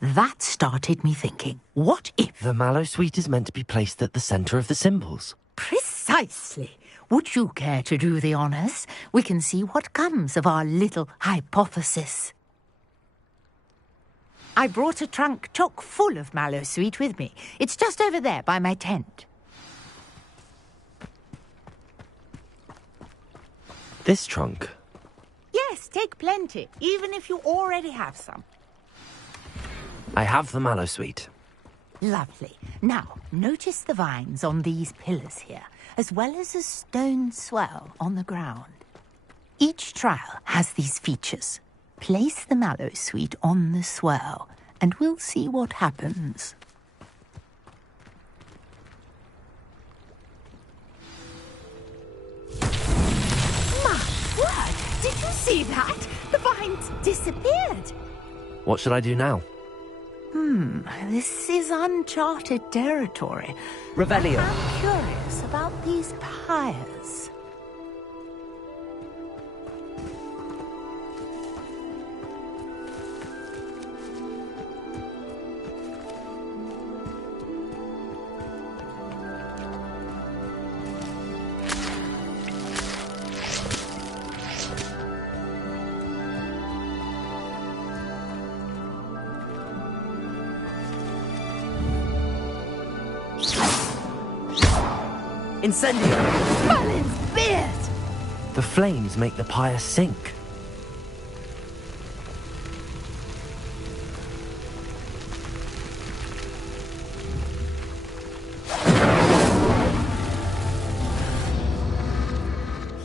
That started me thinking, what if... The Mallowsweet is meant to be placed at the centre of the symbols. Precisely. Would you care to do the honours? We can see what comes of our little hypothesis. I brought a trunk chock full of Mallowsweet with me. It's just over there by my tent. This trunk? Yes, take plenty, even if you already have some. I have the Mallowsweet. Lovely. Now, notice the vines on these pillars here, as well as a stone swell on the ground. Each trial has these features. Place the Mallowsweet on the swell, and we'll see what happens. My word! Did you see that? The vines disappeared. What should I do now? This is uncharted territory. Revelio. I'm curious about these pyres. Incendio! Merlin's beard! The flames make the pyre sink.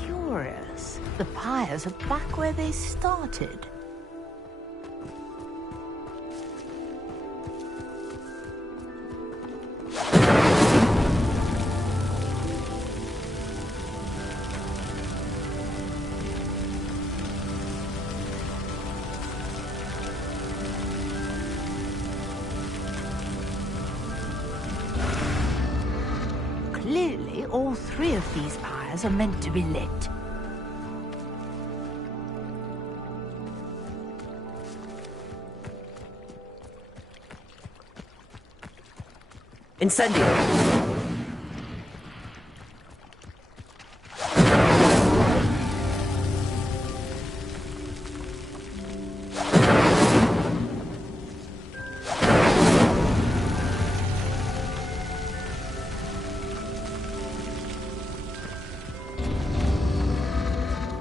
Curious. The pyres are back where they started. Clearly, all three of these pyres are meant to be lit. Incendio!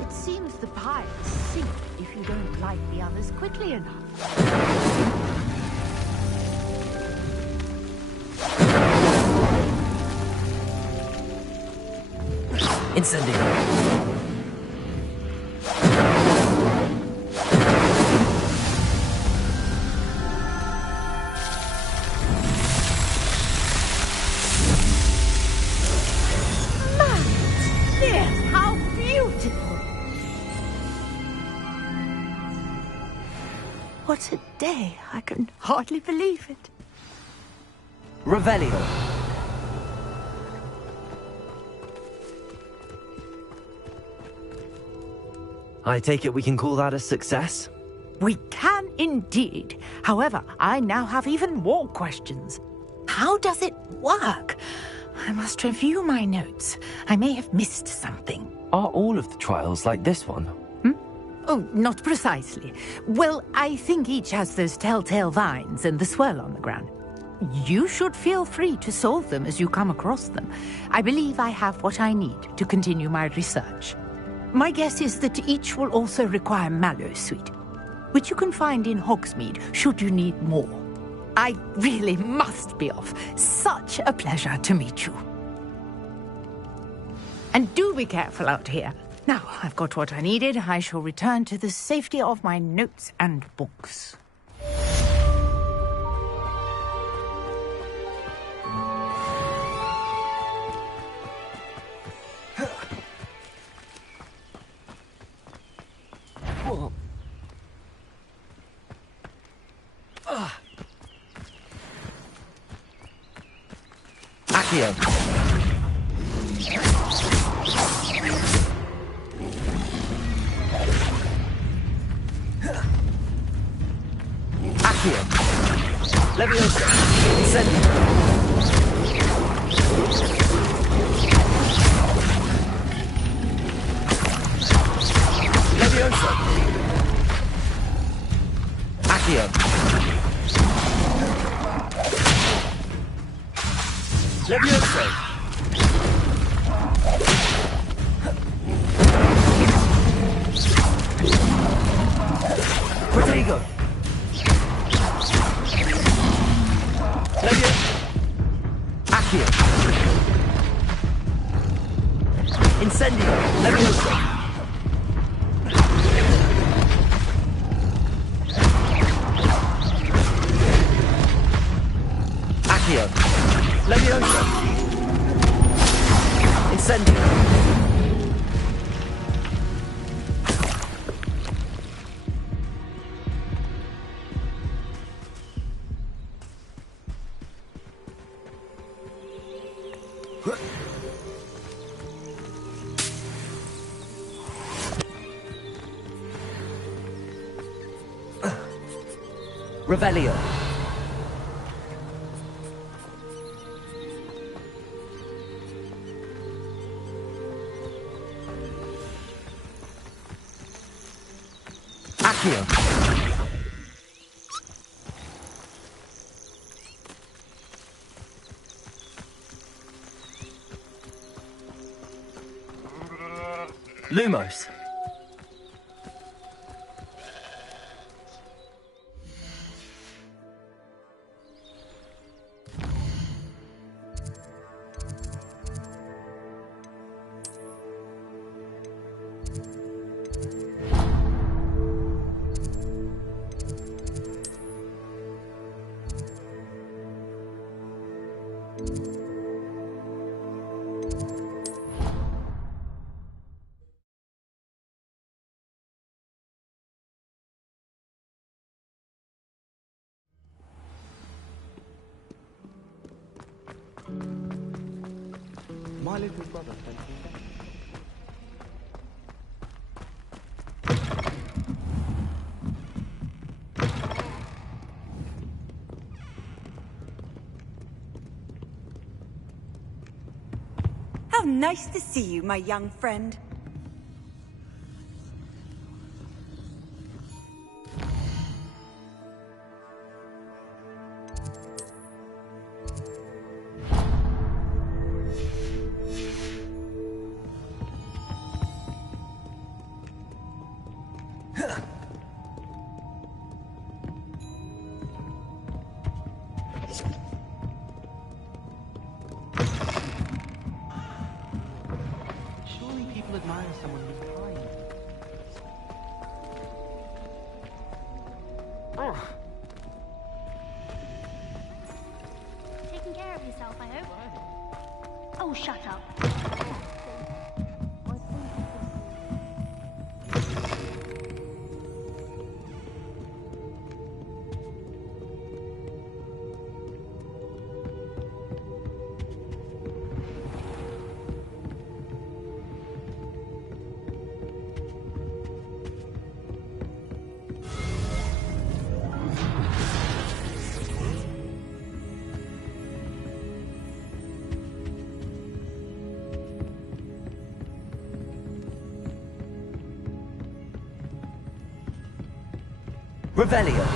It seems the pyres sink if you don't light the others quickly enough. Incendio! Yes, how beautiful! What a day! I can hardly believe it. Revelio! I take it we can call that a success? We can indeed. However, I now have even more questions. How does it work? I must review my notes. I may have missed something. Are all of the trials like this one? Oh, not precisely. Well, I think each has those telltale vines and the swirl on the ground. You should feel free to solve them as you come across them. I believe I have what I need to continue my research. My guess is that each will also require Mallowsweet, which you can find in Hogsmeade should you need more. I really must be off. Such a pleasure to meet you. And do be careful out here. Now, I've got what I needed. I shall return to the safety of my notes and books. Accio. Accio. Leviosa. Incendio. Leviosa. Accio. Leviosa. Protego. Leviosa. Accio. Incendio. Leviosa. Accio. Leviosa. Incendio. Revelio. Accio. Lumos. My little brother, thank you. How nice to see you, my young friend. Surely people admire someone who's kind. Taking care of yourself, I hope. Oh, shut up. Revelio.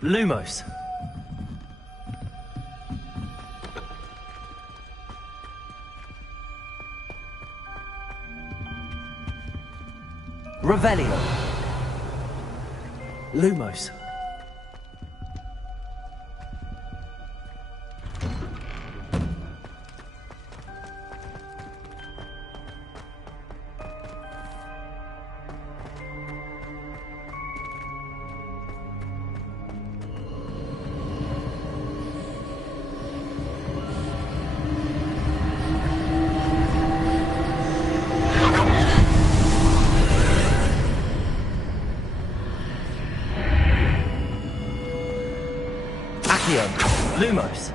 Lumos. Revelio. Lumos. Lumos.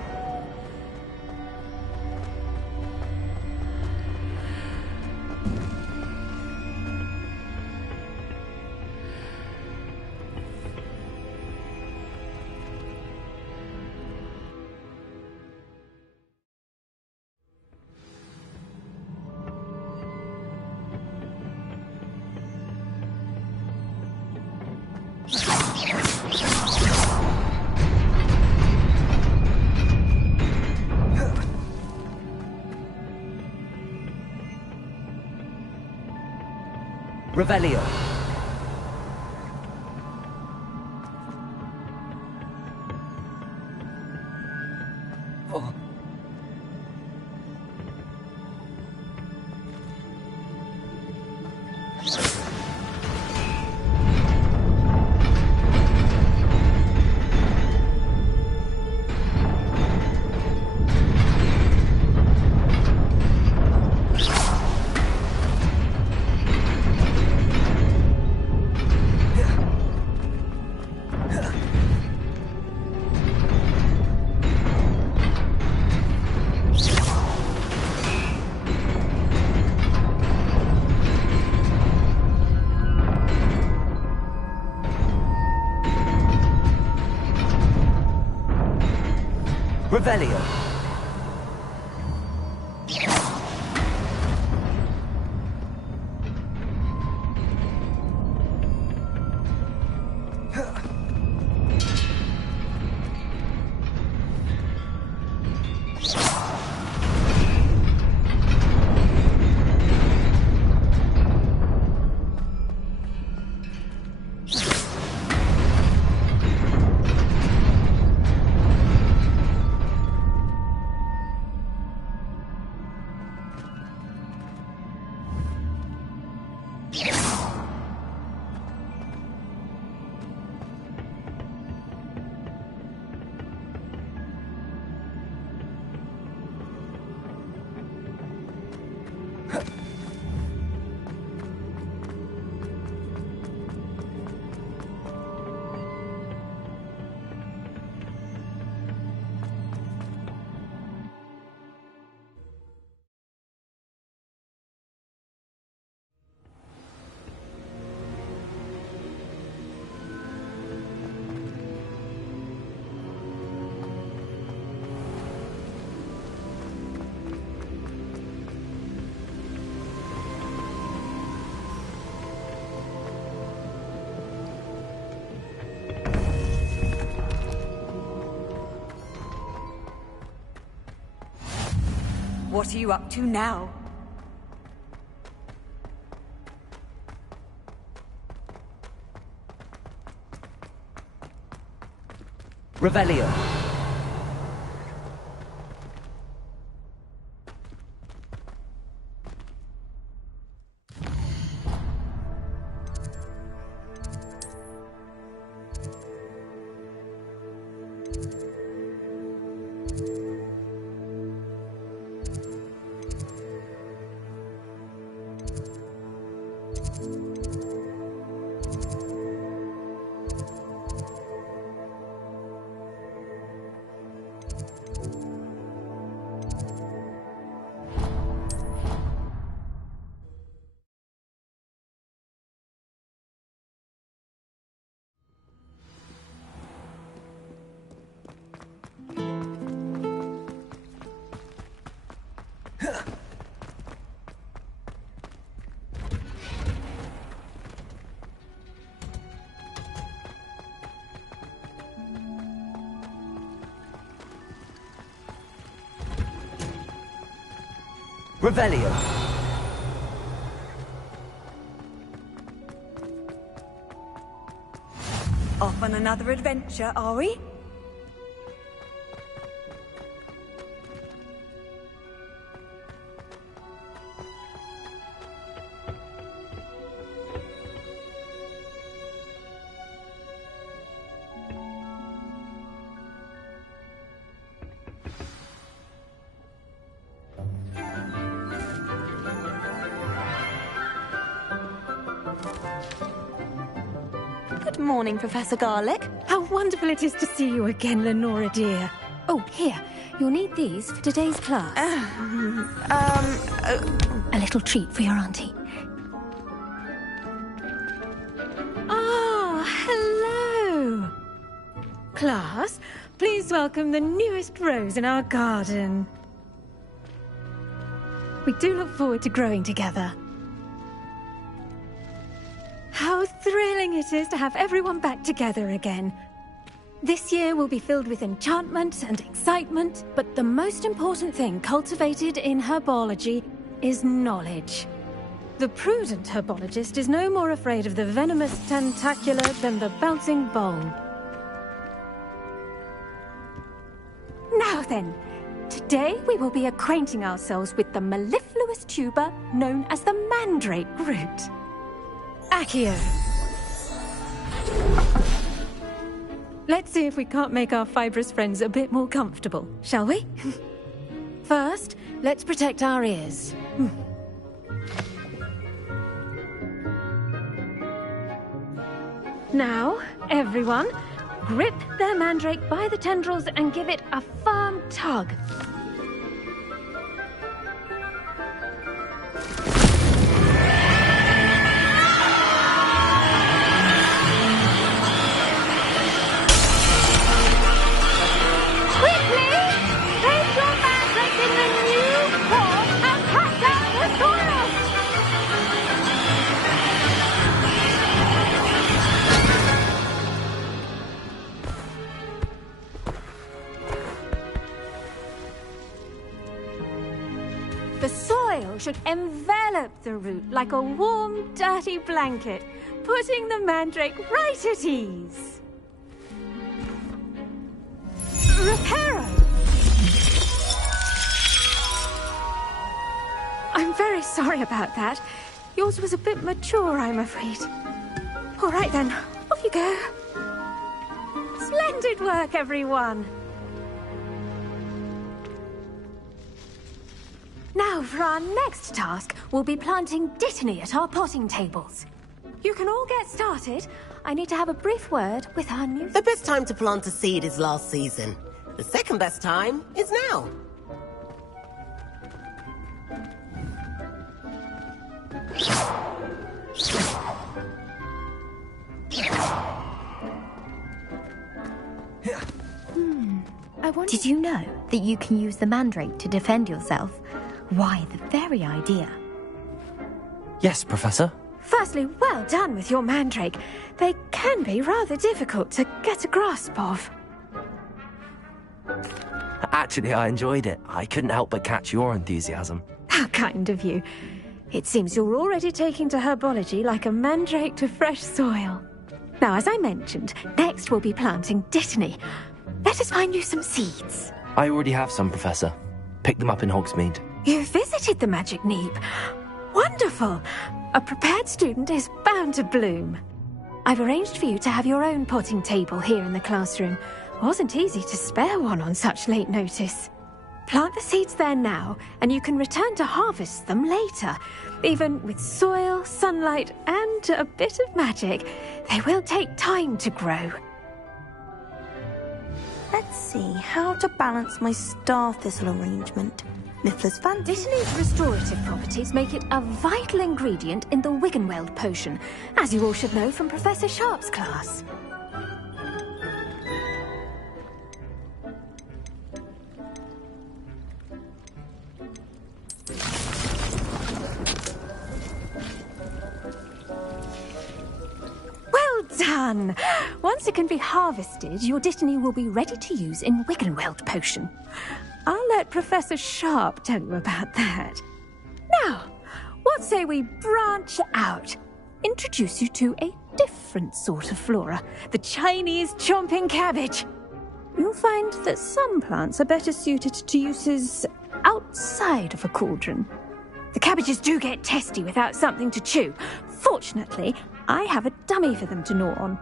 Revelio. Revelio. What are you up to now? Revelio. Revelio. Off on another adventure, are we? Good morning, Professor Garlick. How wonderful it is to see you again, Lenora dear. Oh, here. You'll need these for today's class. A little treat for your auntie. Ah, hello. Class, please welcome the newest rose in our garden. We do look forward to growing together. How thrilling it is to have everyone back together again. This year will be filled with enchantment and excitement, but the most important thing cultivated in herbology is knowledge. The prudent herbologist is no more afraid of the venomous tentacula than the bouncing bowl. Now then, today we will be acquainting ourselves with the mellifluous tuber known as the mandrake root. Accio. Let's see if we can't make our fibrous friends a bit more comfortable, shall we? First, let's protect our ears. Now, everyone, grip their mandrake by the tendrils and give it a firm tug. The soil should envelop the root like a warm, dirty blanket, putting the mandrake right at ease. Reparo! I'm very sorry about that. Yours was a bit mature, I'm afraid. All right then, off you go. Splendid work, everyone. Now, for our next task, we'll be planting Dittany at our potting tables. You can all get started. I need to have a brief word with our new... The best time to plant a seed is last season. The second best time is now. Did you know that you can use the mandrake to defend yourself? Why, the very idea. Yes, Professor. Firstly, well done with your mandrake. They can be rather difficult to get a grasp of. Actually, I enjoyed it. I couldn't help but catch your enthusiasm. How kind of you. It seems you're already taking to herbology like a mandrake to fresh soil. Now, as I mentioned, next we'll be planting Dittany. Let us find you some seeds. I already have some, Professor. Picked them up in Hogsmeade. You visited the Magic Neep. Wonderful. A prepared student is bound to bloom. I've arranged for you to have your own potting table here in the classroom. Wasn't easy to spare one on such late notice. Plant the seeds there now, and you can return to harvest them later. Even with soil, sunlight, and a bit of magic, they will take time to grow. Let's see how to balance my star thistle arrangement. Miffler's fancy. Dittany's restorative properties make it a vital ingredient in the Wiggenweld potion, as you all should know from Professor Sharp's class. Well done! Once it can be harvested, your Dittany will be ready to use in Wiggenweld potion. I'll let Professor Sharp tell you about that. Now, what say we branch out? Introduce you to a different sort of flora, the Chinese chomping cabbage. You'll find that some plants are better suited to uses outside of a cauldron. The cabbages do get testy without something to chew. Fortunately, I have a dummy for them to gnaw on.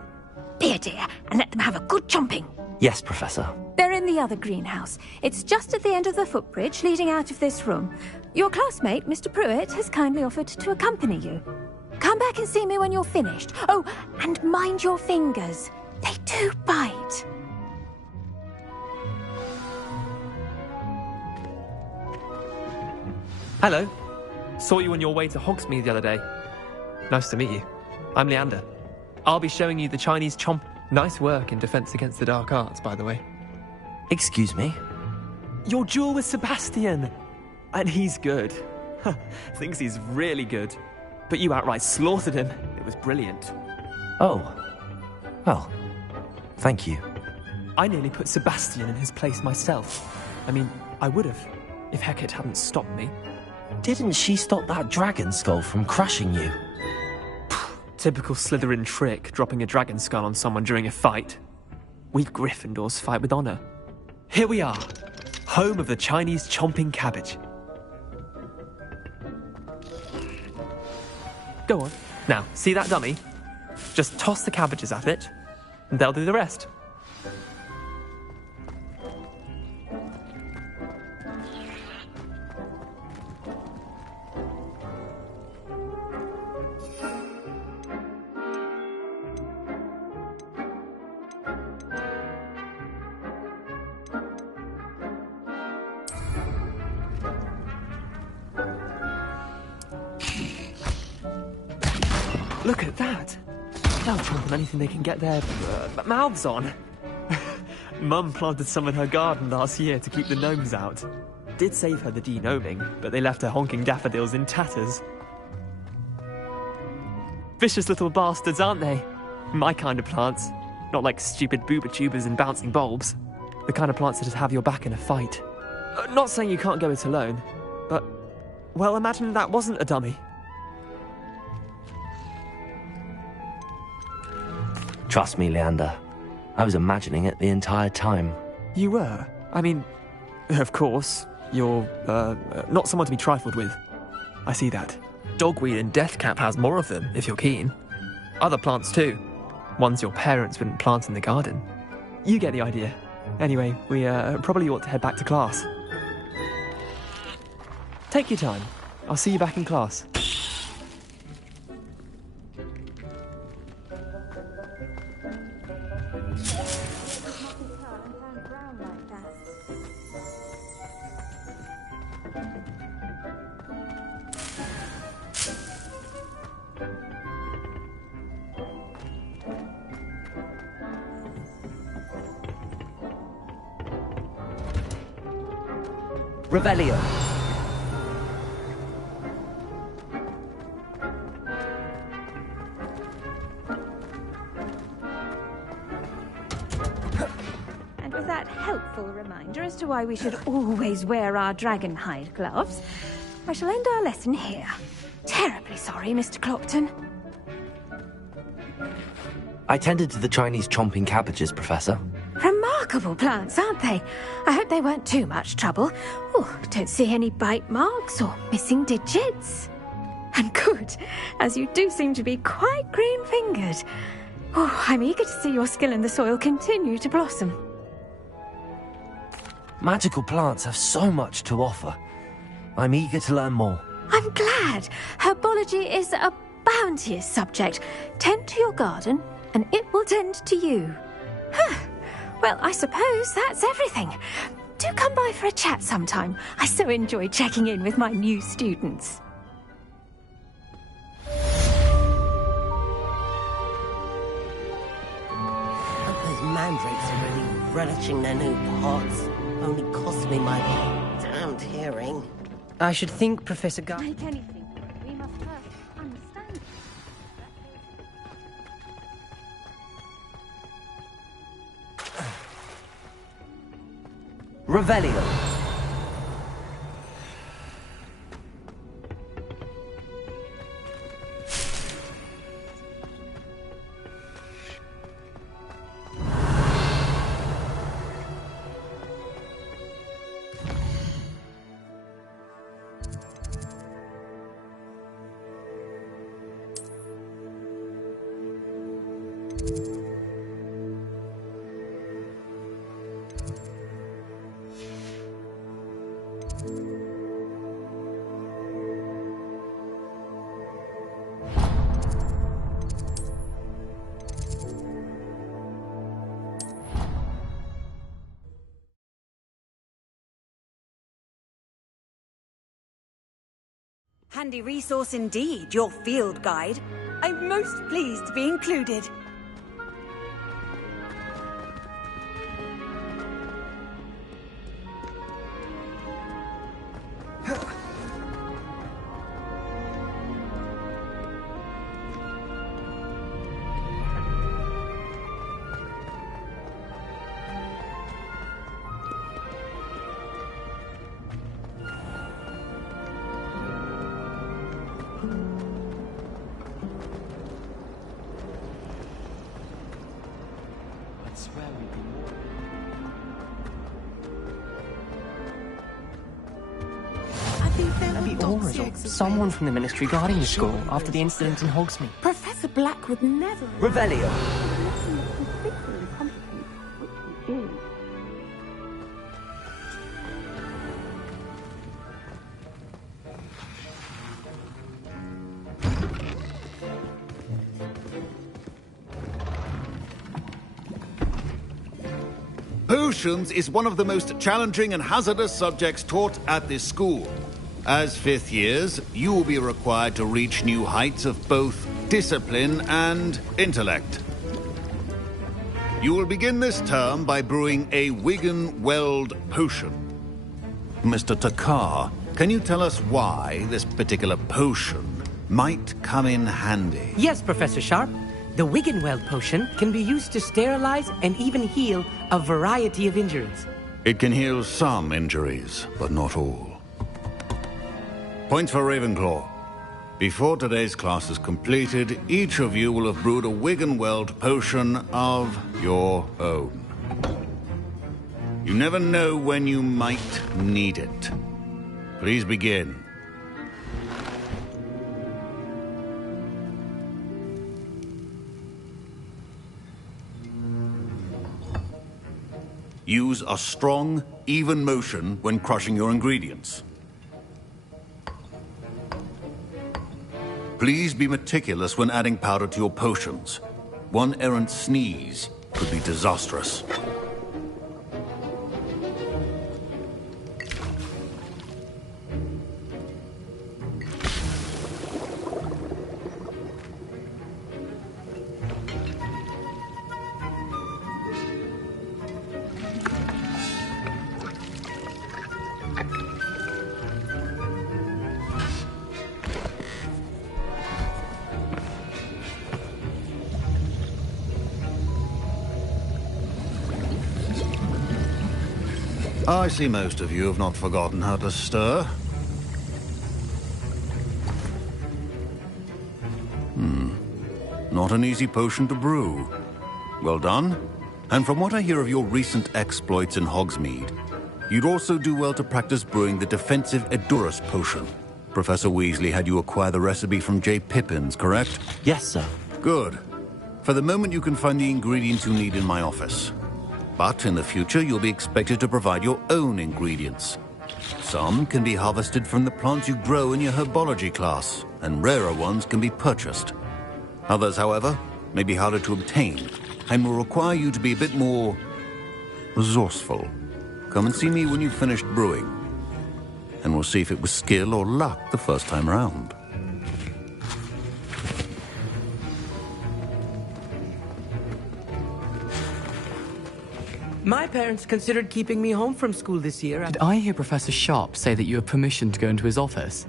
Be a dear and let them have a good chomping. Yes, Professor. They're in the other greenhouse. It's just at the end of the footbridge leading out of this room. Your classmate, Mr. Pruitt, has kindly offered to accompany you. Come back and see me when you're finished. Oh, and mind your fingers. They do bite. Hello. Saw you on your way to Hogsmeade the other day. Nice to meet you. I'm Leander. I'll be showing you the Chinese chomp. Nice work in Defense Against the Dark Arts, by the way. Excuse me? Your duel with Sebastian! And he's good. Thinks he's really good. But you outright slaughtered him. It was brilliant. Oh. Well, thank you. I nearly put Sebastian in his place myself. I mean, I would have, if Hecate hadn't stopped me. Didn't she stop that dragon skull from crushing you? Typical Slytherin trick, dropping a dragon skull on someone during a fight. We Gryffindors fight with honor. Here we are, home of the Chinese chomping cabbage. Go on. Now, see that dummy? Just toss the cabbages at it, and they'll do the rest. Look at that! They'll chomp on anything they can get their mouths on. Mum planted some in her garden last year to keep the gnomes out. Did save her the de-gnoming, but they left her honking daffodils in tatters. Vicious little bastards, aren't they? My kind of plants. Not like stupid booba tubers and bouncing bulbs. The kind of plants that'd have your back in a fight. Not saying you can't go it alone, but... well, imagine that wasn't a dummy. Trust me, Leander. I was imagining it the entire time. You were? I mean, of course, you're, not someone to be trifled with. I see that. Dogweed and deathcap has more of them, if you're keen. Other plants too. Ones your parents wouldn't plant in the garden. You get the idea. Anyway, we, probably ought to head back to class. Take your time. I'll see you back in class. Revelio. And with that helpful reminder as to why we should always wear our dragon hide gloves, I shall end our lesson here. Terribly sorry, Mr. Clopton. I tended to the Chinese chomping cabbages, Professor. Remarkable plants, aren't they? I hope they weren't too much trouble. Oh, don't see any bite marks or missing digits. And good, as you do seem to be quite green-fingered. Oh, I'm eager to see your skill in the soil continue to blossom. Magical plants have so much to offer. I'm eager to learn more. I'm glad. Herbology is a bounteous subject. Tend to your garden, and it will tend to you. Huh. Well, I suppose that's everything. Do come by for a chat sometime. I so enjoy checking in with my new students. Those mandrakes are really relishing their new pots. Only cost me my damned hearing. I should think, Professor Gar... Like anything, we must first understand. Revelio. Handy resource indeed, your field guide. I'm most pleased to be included. Someone from the Ministry guarding the school after the incident in Hogsmeade. Professor Black would never... Revelio! Potions is one of the most challenging and hazardous subjects taught at this school. As fifth years, you will be required to reach new heights of both discipline and intellect. You will begin this term by brewing a Wigan-Weld potion. Mr. Takar, can you tell us why this particular potion might come in handy? Yes, Professor Sharp. The Wigan-Weld potion can be used to sterilize and even heal a variety of injuries. It can heal some injuries, but not all. Point for Ravenclaw. Before today's class is completed, each of you will have brewed a Wigan-Weld potion of your own. You never know when you might need it. Please begin. Use a strong, even motion when crushing your ingredients. Please be meticulous when adding powder to your potions. One errant sneeze could be disastrous. I see most of you have not forgotten how to stir. Not an easy potion to brew. Well done. And from what I hear of your recent exploits in Hogsmeade, you'd also do well to practice brewing the defensive Edurus potion. Professor Weasley had you acquire the recipe from J. Pippins, correct? Yes, sir. Good. For the moment, you can find the ingredients you need in my office. But in the future, you'll be expected to provide your own ingredients. Some can be harvested from the plants you grow in your herbology class, and rarer ones can be purchased. Others, however, may be harder to obtain, and will require you to be a bit more resourceful. Come and see me when you've finished brewing, and we'll see if it was skill or luck the first time round. My parents considered keeping me home from school this year. Did I hear Professor Sharp say that you have permission to go into his office?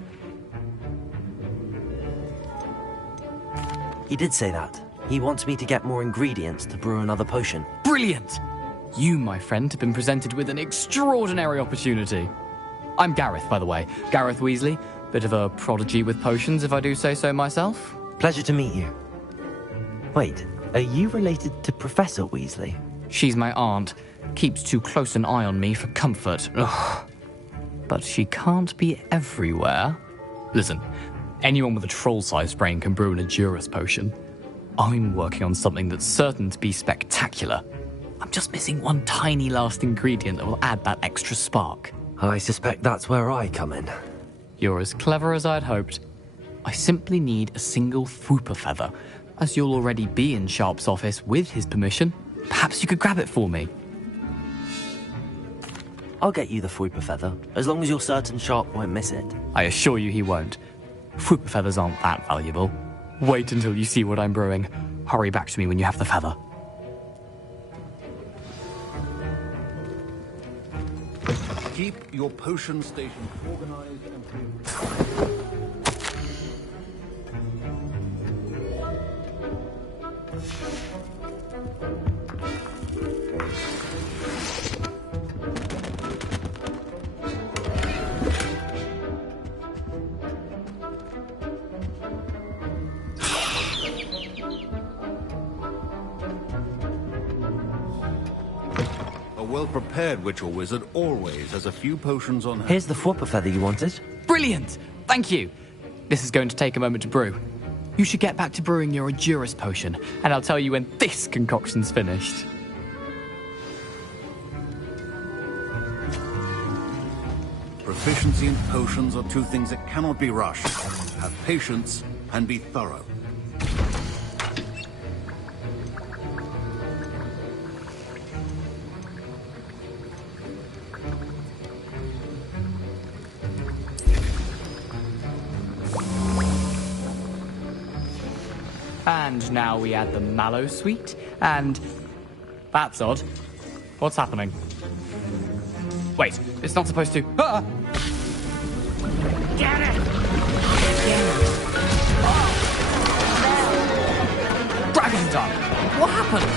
He did say that. He wants me to get more ingredients to brew another potion. Brilliant! You, my friend, have been presented with an extraordinary opportunity. I'm Gareth, by the way. Gareth Weasley. Bit of a prodigy with potions, if I do say so myself. Pleasure to meet you. Wait, are you related to Professor Weasley? She's my aunt. Keeps too close an eye on me for comfort. Ugh. But she can't be everywhere. Listen, anyone with a troll-sized brain can brew an Edurus potion. I'm working on something that's certain to be spectacular. I'm just missing one tiny last ingredient that will add that extra spark. I suspect that's where I come in. You're as clever as I'd hoped. I simply need a single Fwooper feather. As you'll already be in Sharp's office with his permission, perhaps you could grab it for me. I'll get you the Fwooper feather, as long as you're certain Sharp won't miss it. I assure you he won't. Fwooper feathers aren't that valuable. Wait until you see what I'm brewing. Hurry back to me when you have the feather. Keep your potion station organized and... A well-prepared witch or wizard always has a few potions on hand. Here's the Fwooper feather you wanted. Brilliant! Thank you! This is going to take a moment to brew. You should get back to brewing your Edurus potion, and I'll tell you when this concoction's finished. Proficiency in potions are two things that cannot be rushed. Have patience and be thorough. And now we add the mallow sweet, and... That's odd. What's happening? Wait, it's not supposed to... Ah! Get it! Dragon Duck! What happened?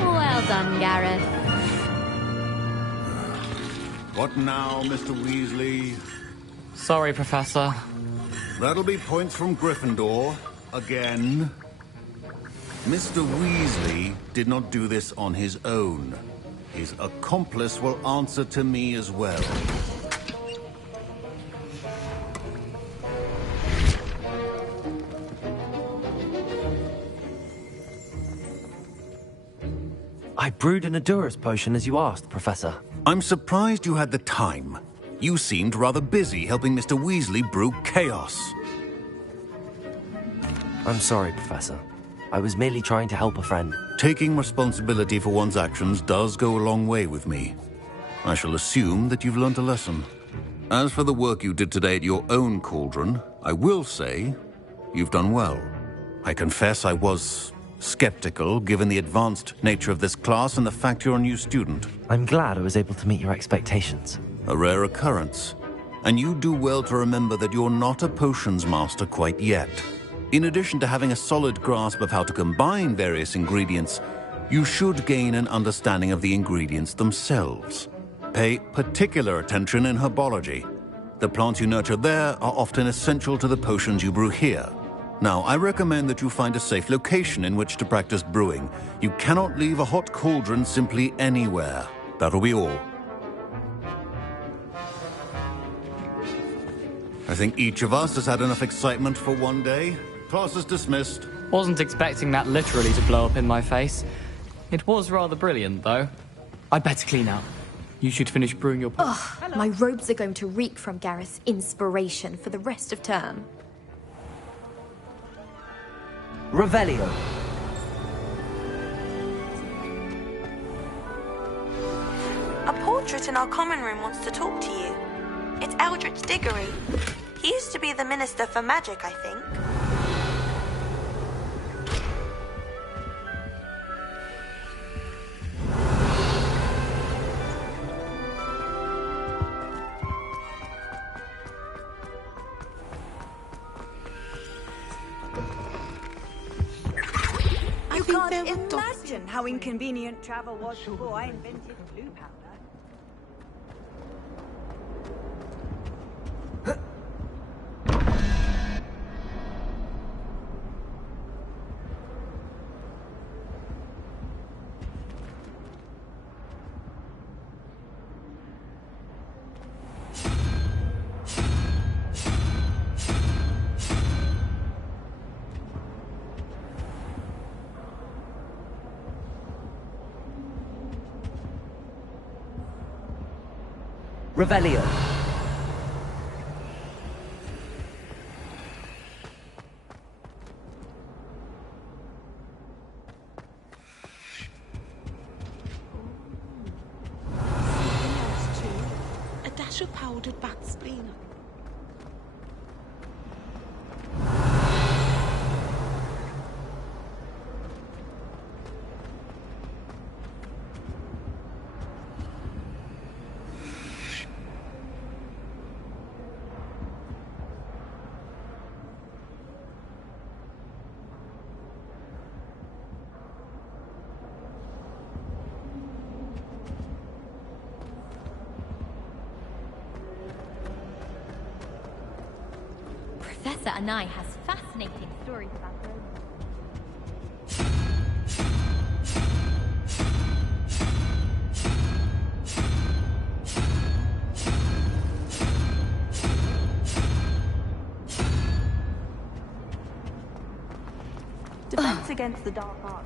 Well done, Gareth. What now, Mr. Weasley? Sorry, Professor. That'll be points from Gryffindor. Again. Mr. Weasley did not do this on his own. His accomplice will answer to me as well. I brewed an Edurus potion as you asked, Professor. I'm surprised you had the time. You seemed rather busy helping Mr. Weasley brew chaos. I'm sorry, Professor. I was merely trying to help a friend. Taking responsibility for one's actions does go a long way with me. I shall assume that you've learnt a lesson. As for the work you did today at your own cauldron, I will say you've done well. I confess I was skeptical, given the advanced nature of this class and the fact you're a new student. I'm glad I was able to meet your expectations. A rare occurrence. And you do well to remember that you're not a potions master quite yet. In addition to having a solid grasp of how to combine various ingredients, you should gain an understanding of the ingredients themselves. Pay particular attention in herbology. The plants you nurture there are often essential to the potions you brew here. Now, I recommend that you find a safe location in which to practice brewing. You cannot leave a hot cauldron simply anywhere. That'll be all. I think each of us has had enough excitement for one day. Class is dismissed. Wasn't expecting that literally to blow up in my face. It was rather brilliant, though. I'd better clean up. You should finish brewing your... Ugh, my robes are going to reek from Gareth's inspiration for the rest of term. Revelio. A portrait in our common room wants to talk to you. It's Eldritch Diggory. He used to be the Minister for Magic, I think. You can't imagine how inconvenient travel was before I invented blue powder. Revelio. A dash of powdered bat spleen. Professor Anai has fascinating stories about romance. Defense against the dark arts.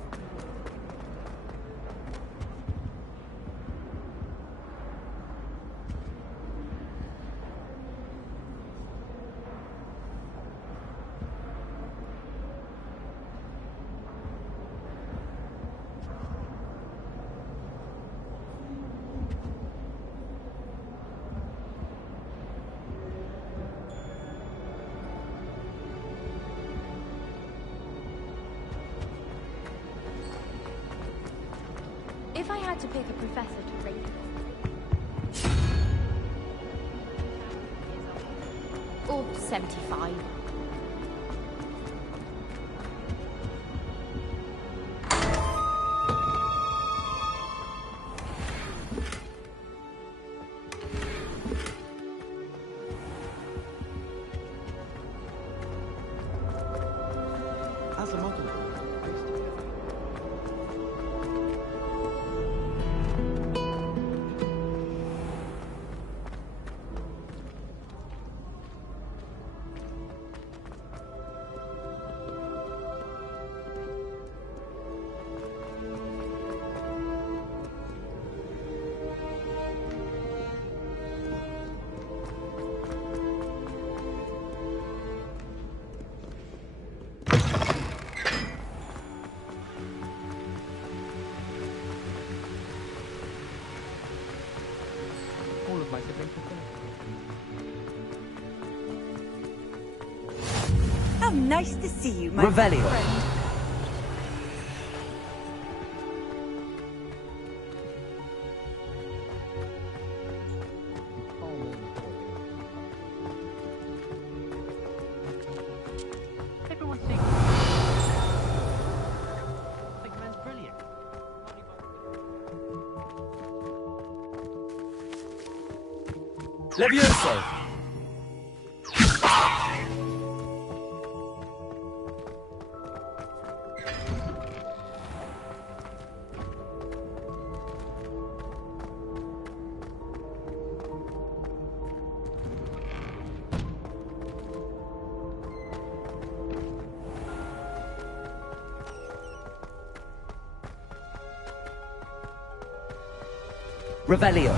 If I had to pick a professor to rate or 75. As a model, all of my siblings are finished. How nice to see you, my Revelio. friend. Everyone's seeing. Big man's brilliant. Levioso. Revelio.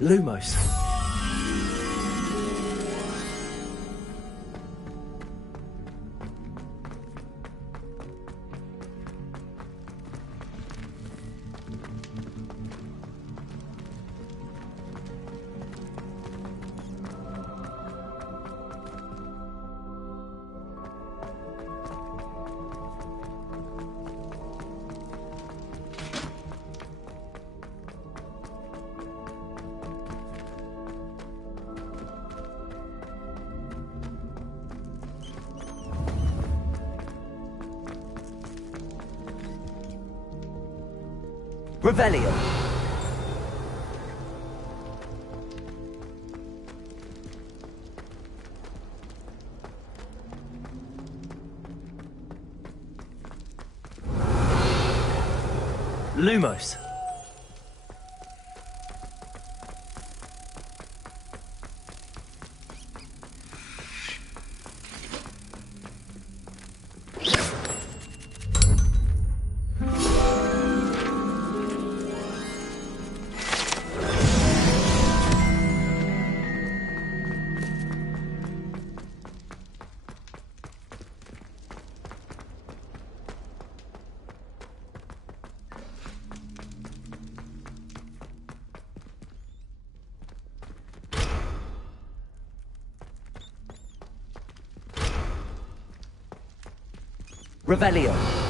Lumos. Revelio. Lumos. Revelio.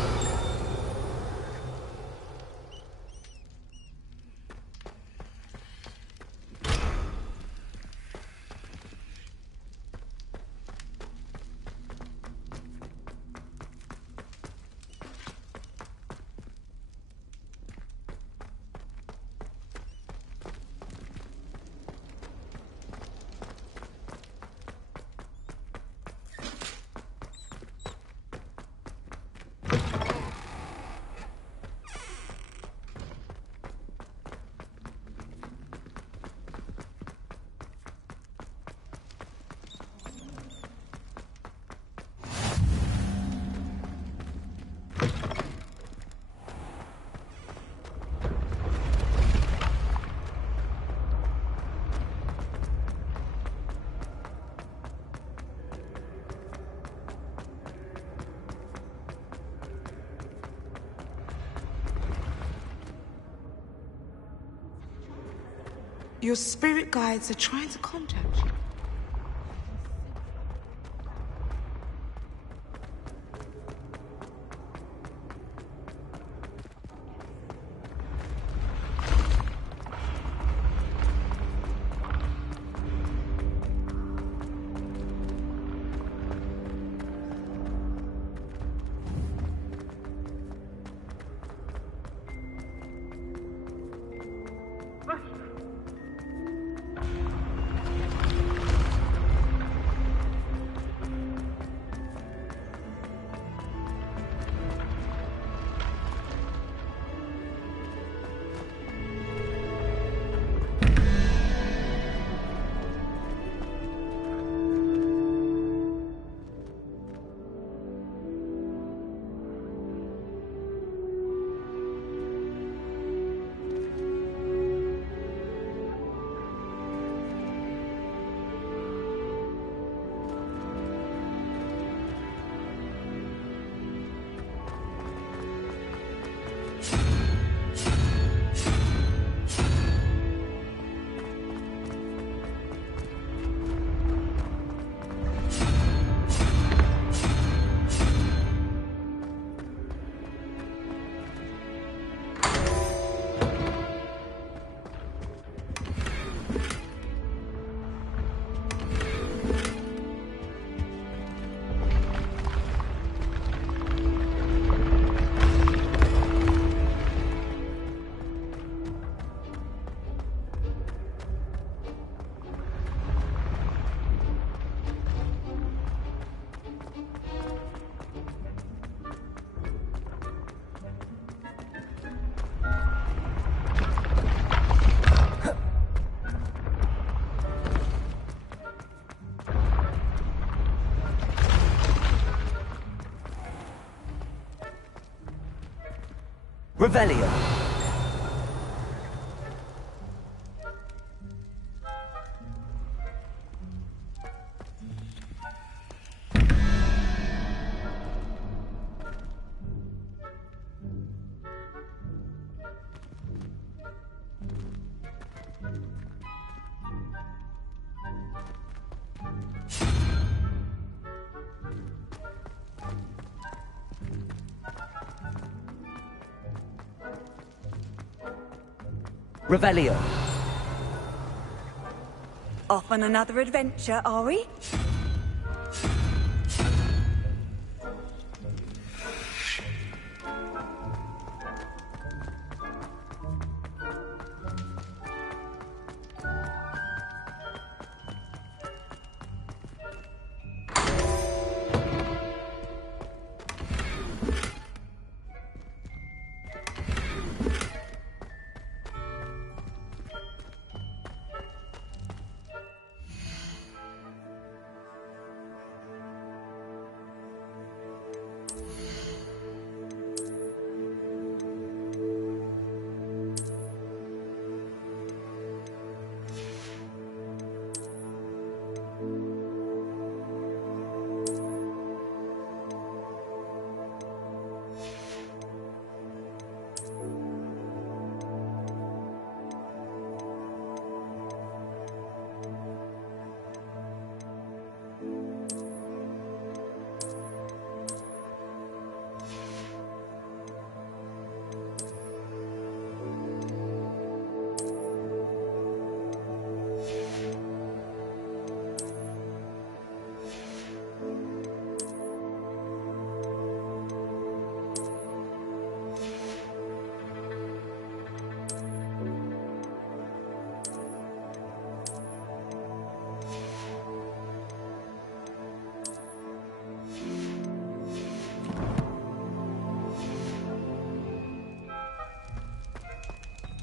Your spirit guides are trying to contact you. Revelio. Revelio. Off on another adventure, are we?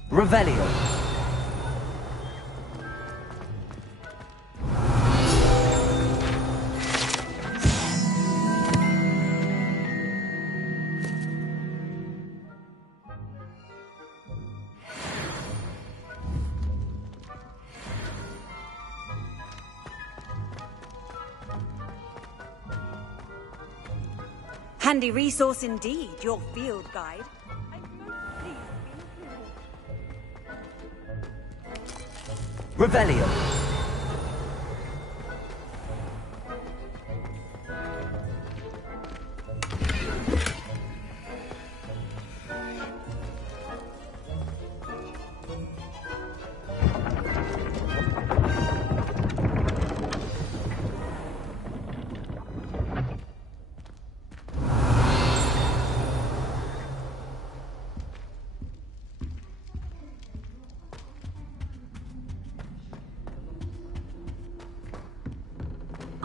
Revelio. Handy resource indeed, your field guide. Revelio.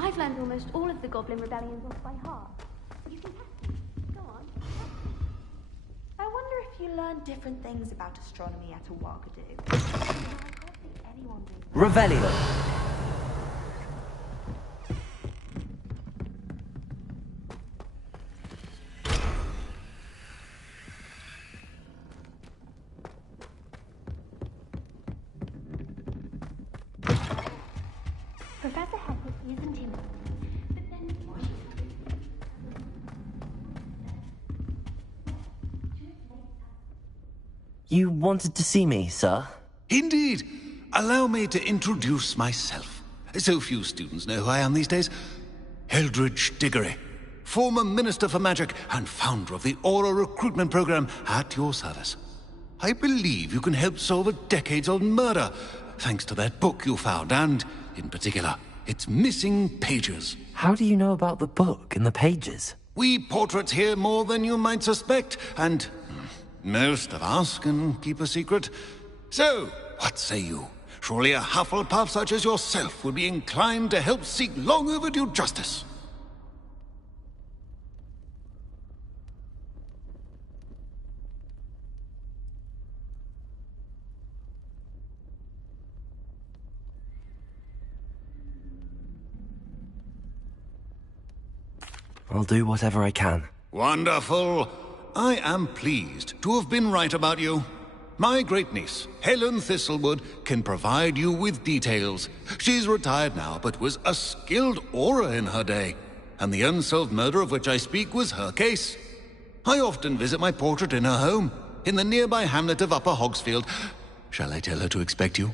I've learned almost all of the Goblin Rebellions off by heart. You can test me. Go on. I wonder if you learn different things about astronomy at a Wakadu. I can't see anyone doing that. Revelio. Professor Hepburn isn't him. But then why? You wanted to see me, sir? Indeed. Allow me to introduce myself. So few students know who I am these days. Eldridge Diggory, former Minister for Magic and founder of the Aura Recruitment Program, at your service. I believe you can help solve a decades-old murder, thanks to that book you found, and, in particular, its missing pages. How do you know about the book and the pages? We portraits hear more than you might suspect, and most of us can keep a secret. So, what say you? Surely a Hufflepuff such as yourself would be inclined to help seek long overdue justice. I'll do whatever I can. Wonderful. I am pleased to have been right about you. My great-niece, Helen Thistlewood, can provide you with details. She's retired now, but was a skilled aura in her day. And the unsolved murder of which I speak was her case. I often visit my portrait in her home, in the nearby hamlet of Upper Hogsfield. Shall I tell her to expect you?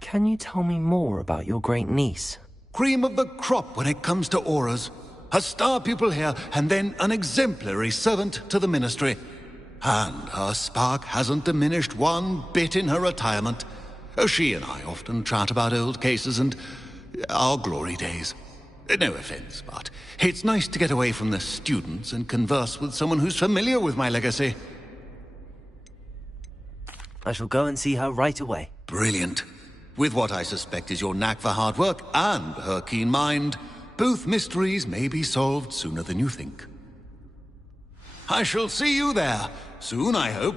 Can you tell me more about your great-niece? Cream of the crop when it comes to auras. A star pupil here, and then an exemplary servant to the ministry. And her spark hasn't diminished one bit in her retirement. She and I often chat about old cases and our glory days. No offense, but it's nice to get away from the students and converse with someone who's familiar with my legacy. I shall go and see her right away. Brilliant. With what I suspect is your knack for hard work and her keen mind, both mysteries may be solved sooner than you think. I shall see you there, soon I hope.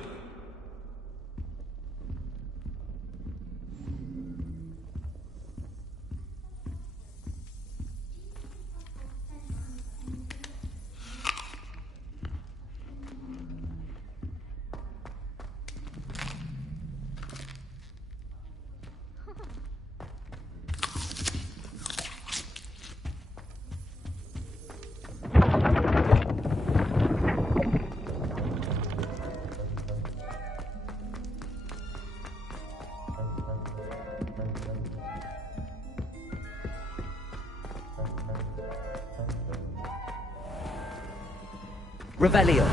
Revelio.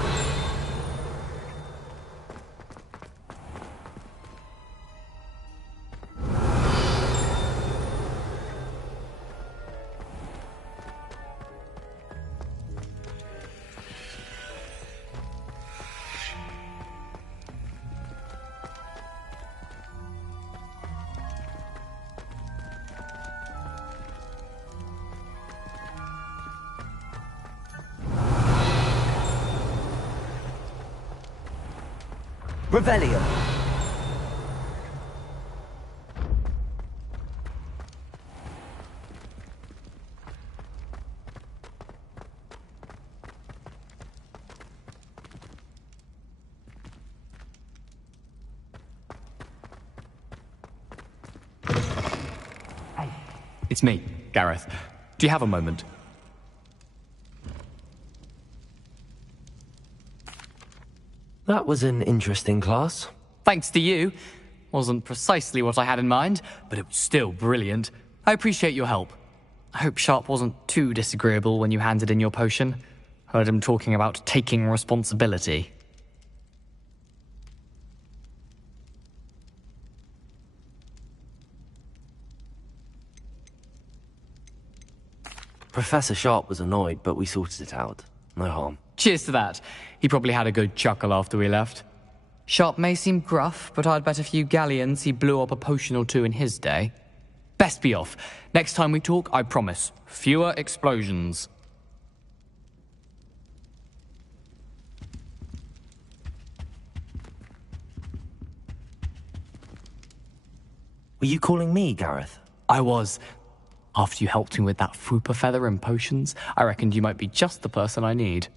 Revelio. It's me, Gareth. Do you have a moment? That was an interesting class. Thanks to you. Wasn't precisely what I had in mind, but it was still brilliant. I appreciate your help. I hope Sharp wasn't too disagreeable when you handed in your potion. Heard him talking about taking responsibility. Professor Sharp was annoyed, but we sorted it out. No harm. Cheers to that. He probably had a good chuckle after we left. Sharp may seem gruff, but I'd bet a few galleons he blew up a potion or two in his day. Best be off. Next time we talk, I promise, fewer explosions. Were you calling me, Gareth? I was. After you helped me with that Fupa feather and potions, I reckoned you might be just the person I need.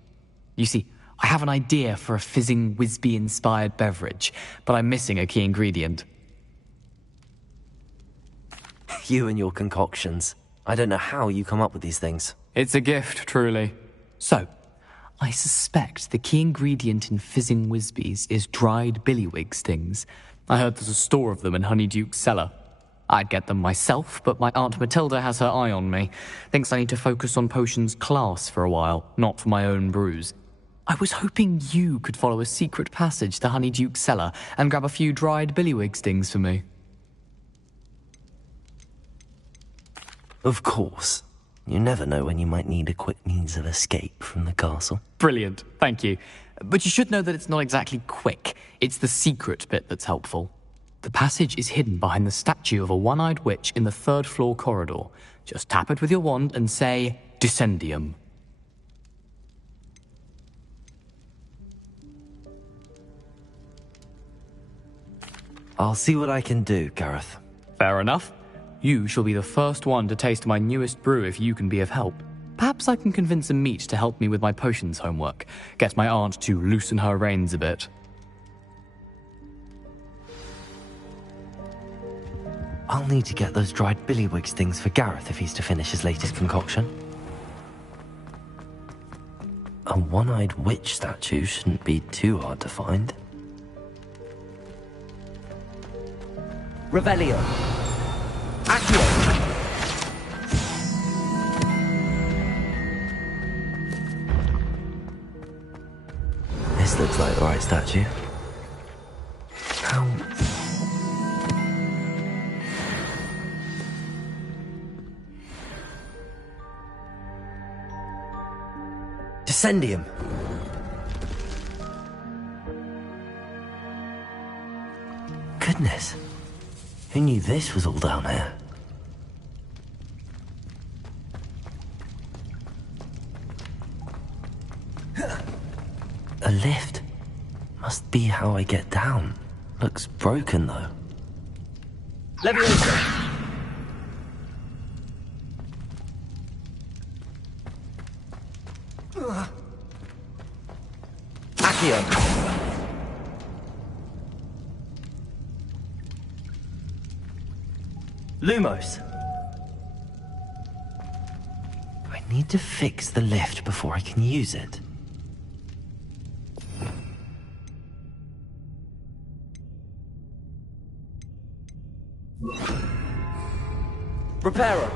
You see, I have an idea for a fizzing Whizbee-inspired beverage, but I'm missing a key ingredient. You and your concoctions. I don't know how you come up with these things. It's a gift, truly. So, I suspect the key ingredient in fizzing Whizbees is dried billywig stings. I heard there's a store of them in Honeyduke's cellar. I'd get them myself, but my Aunt Matilda has her eye on me. Thinks I need to focus on potions class for a while, not for my own brews. I was hoping you could follow a secret passage to Honeyduke's cellar and grab a few dried billywig stings for me. Of course. You never know when you might need a quick means of escape from the castle. Brilliant, thank you. But you should know that it's not exactly quick. It's the secret bit that's helpful. The passage is hidden behind the statue of a one-eyed witch in the third-floor corridor. Just tap it with your wand and say, Descendium. I'll see what I can do, Gareth. Fair enough. You shall be the first one to taste my newest brew if you can be of help. Perhaps I can convince a meat to help me with my potions homework. Get my aunt to loosen her reins a bit. I'll need to get those dried billywig things for Gareth if he's to finish his latest concoction. A one-eyed witch statue shouldn't be too hard to find. Revelio. Accio. This looks like the right statue. How... Descendium. Goodness. Who knew this was all down here? A lift. Must be how I get down. Looks broken, though. Leviosa. Accio. Lumos. I need to fix the lift before I can use it. Reparo.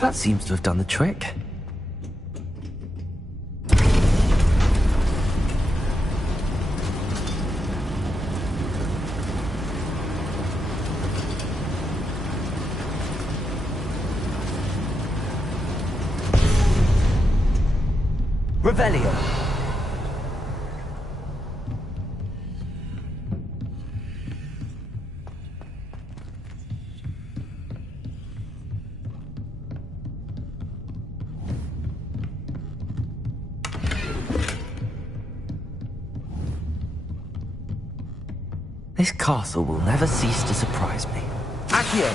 That seems to have done the trick. Revelio. This castle will never cease to surprise me. Accio!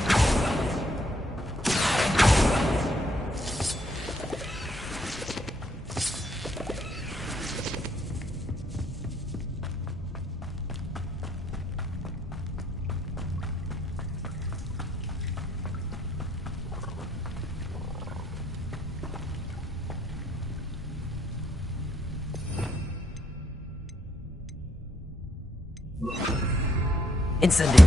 Incendio.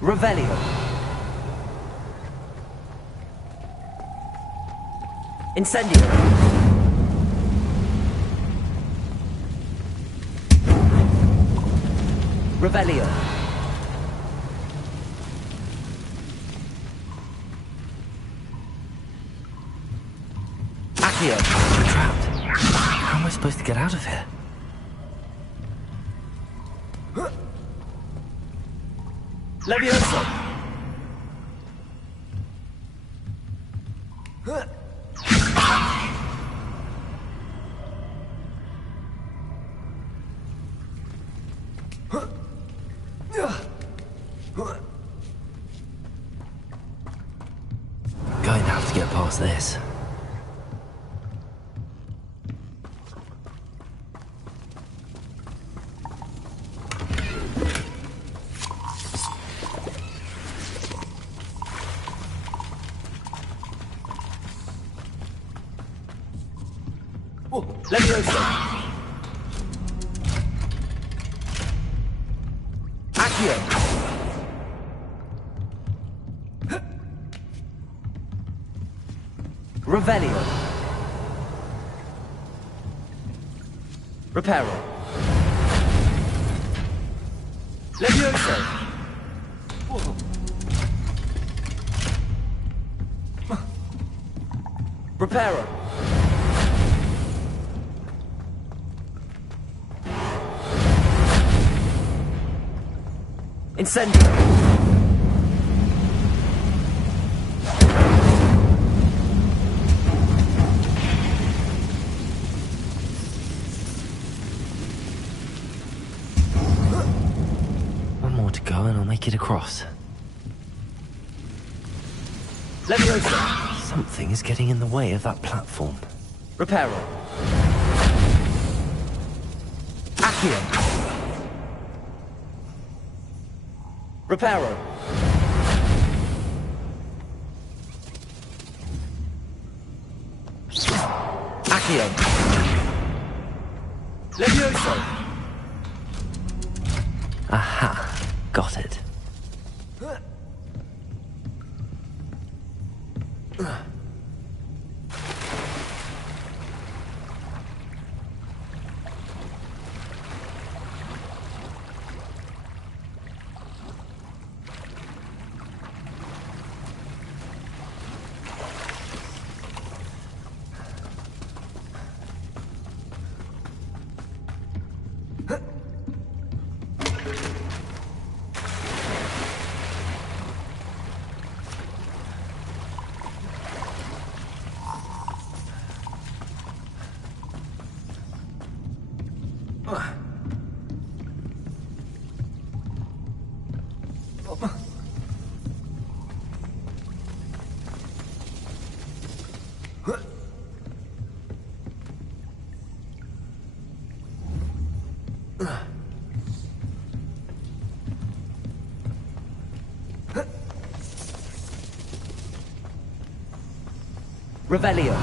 Revelio. Incendio. Revelio. Accio. We're trapped. How am I supposed to get out of here? Levioso! Going to have to get past this. Levioso! Accio! Revelio! Reparo! Levioso! Reparo! Incendio! One more to go and I'll make it across. Leviosa! Something is getting in the way of that platform. Reparo! Accio! Reparo! Accio! Levioso! Aha! Got it. Revelio.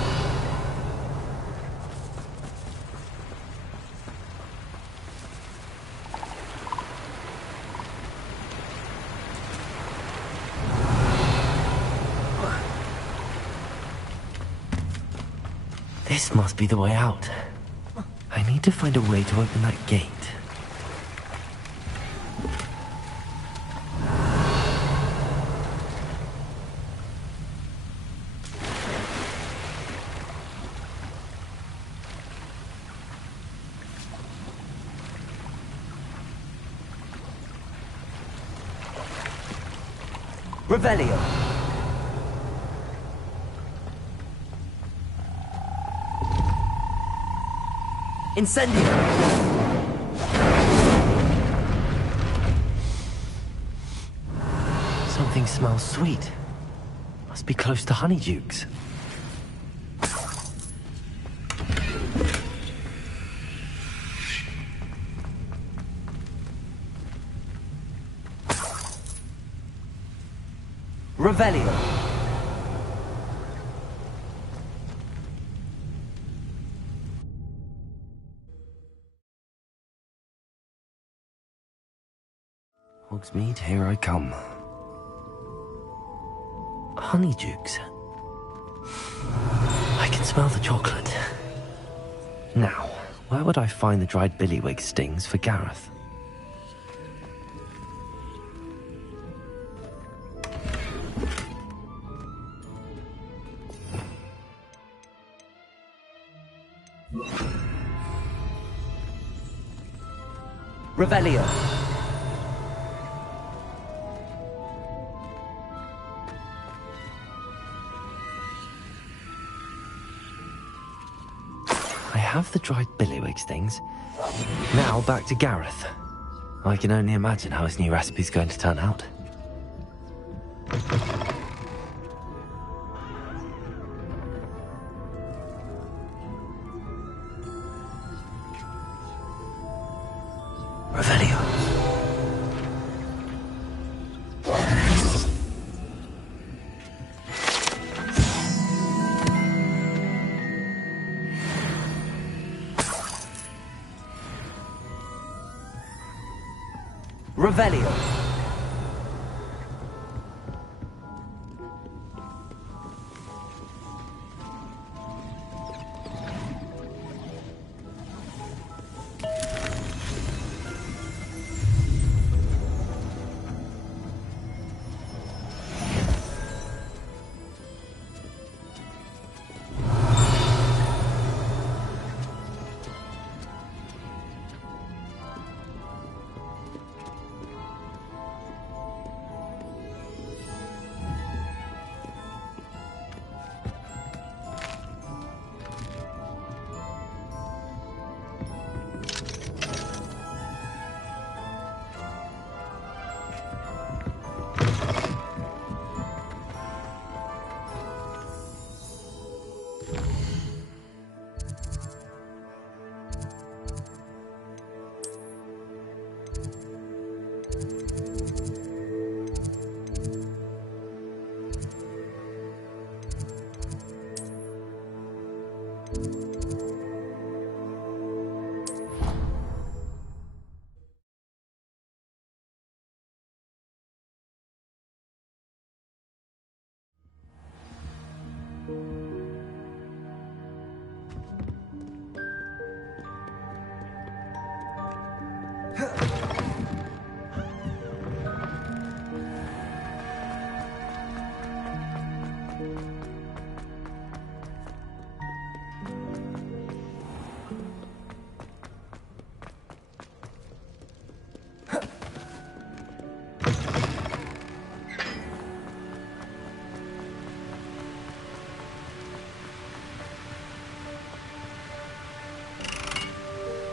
This must be the way out. I need to find a way to open that gate. Revelio. Incendio! Something smells sweet. Must be close to Honeydukes. Revelio. Hogsmeade, here I come. Honeydukes. I can smell the chocolate. Now, where would I find the dried billywig stings for Gareth? Revelio. I have the dried billywig stings. Now back to Gareth. I can only imagine how his new recipe's going to turn out. Revelio. Revelio.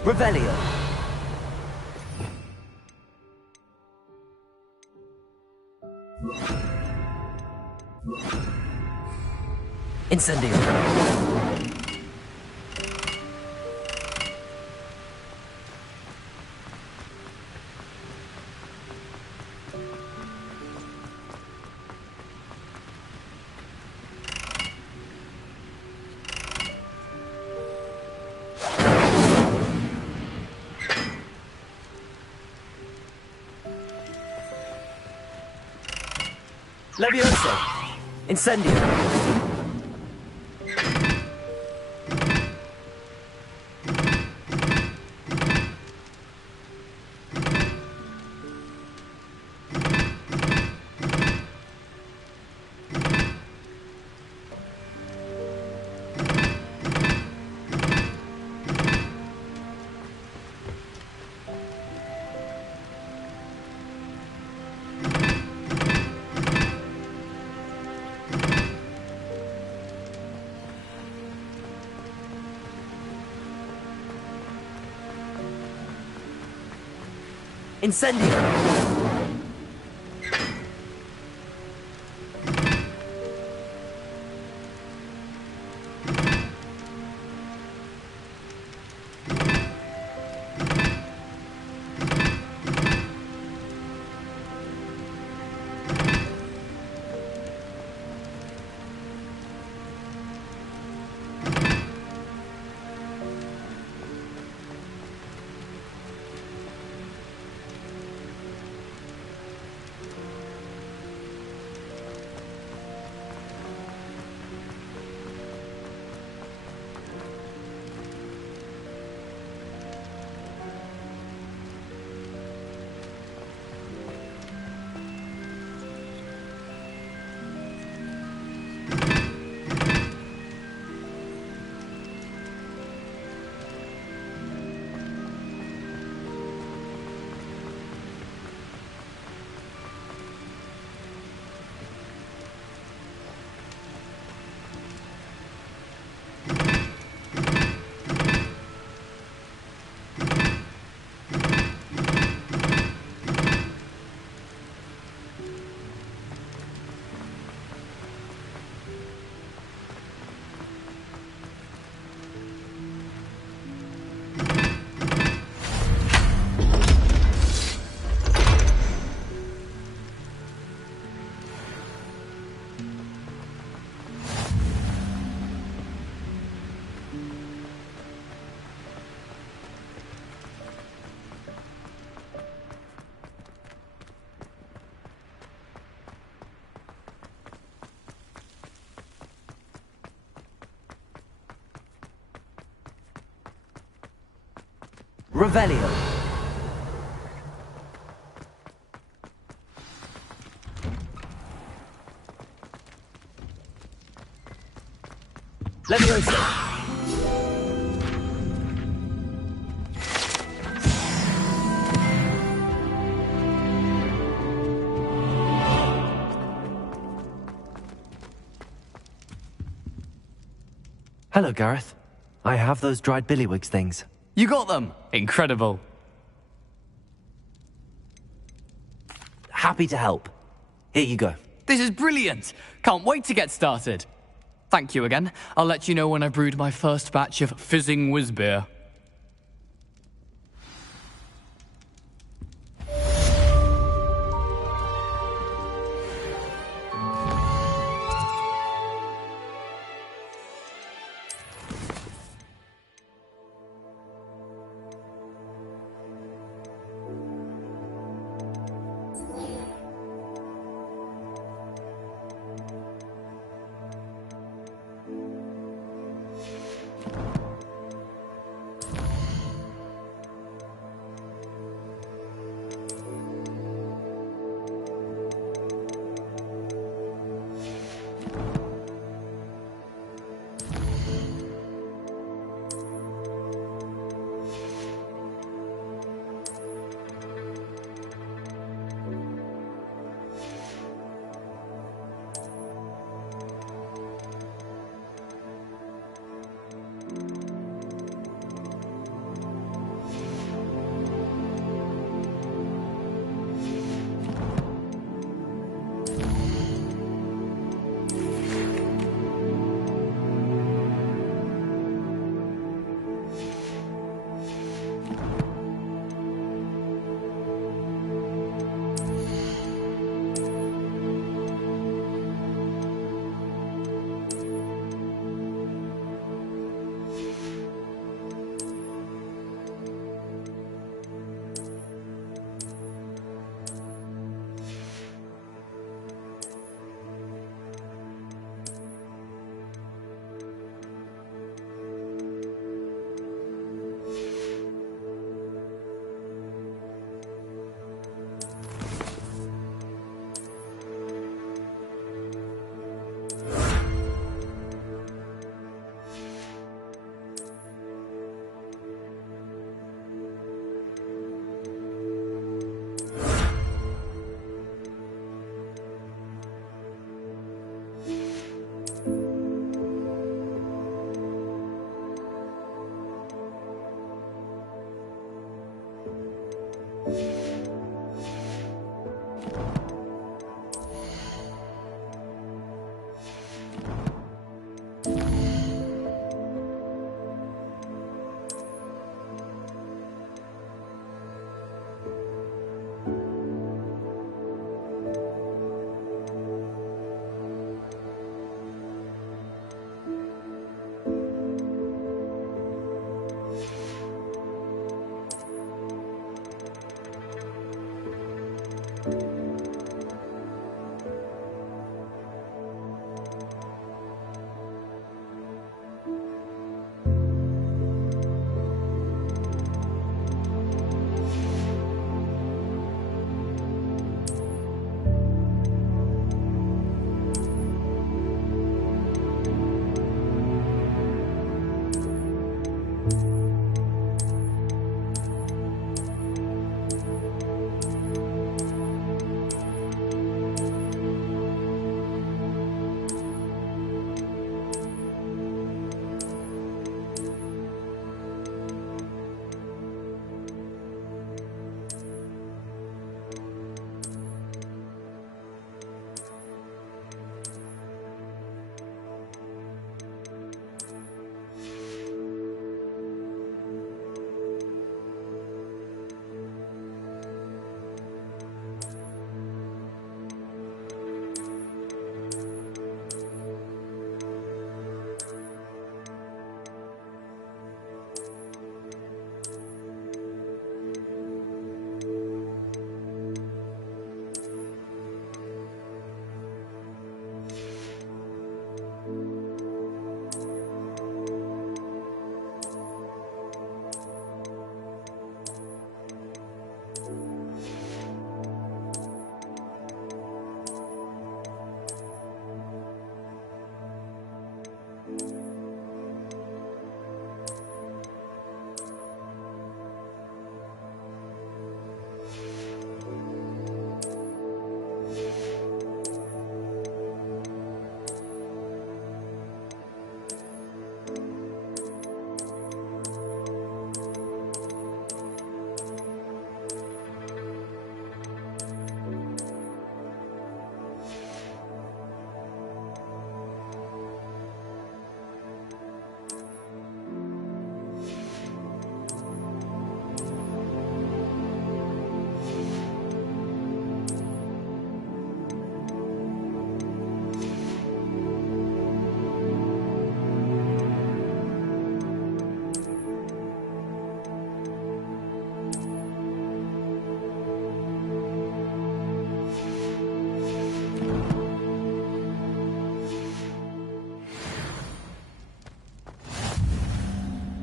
Revelio. Incendio. Levioso. Incendio. Incendio! Revelio. Leviosa. Hello, Gareth. I have those dried billywigs things. You got them! Incredible. Happy to help. Here you go. This is brilliant! Can't wait to get started. Thank you again. I'll let you know when I've brewed my first batch of fizzing whizbeer.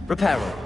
Repair her.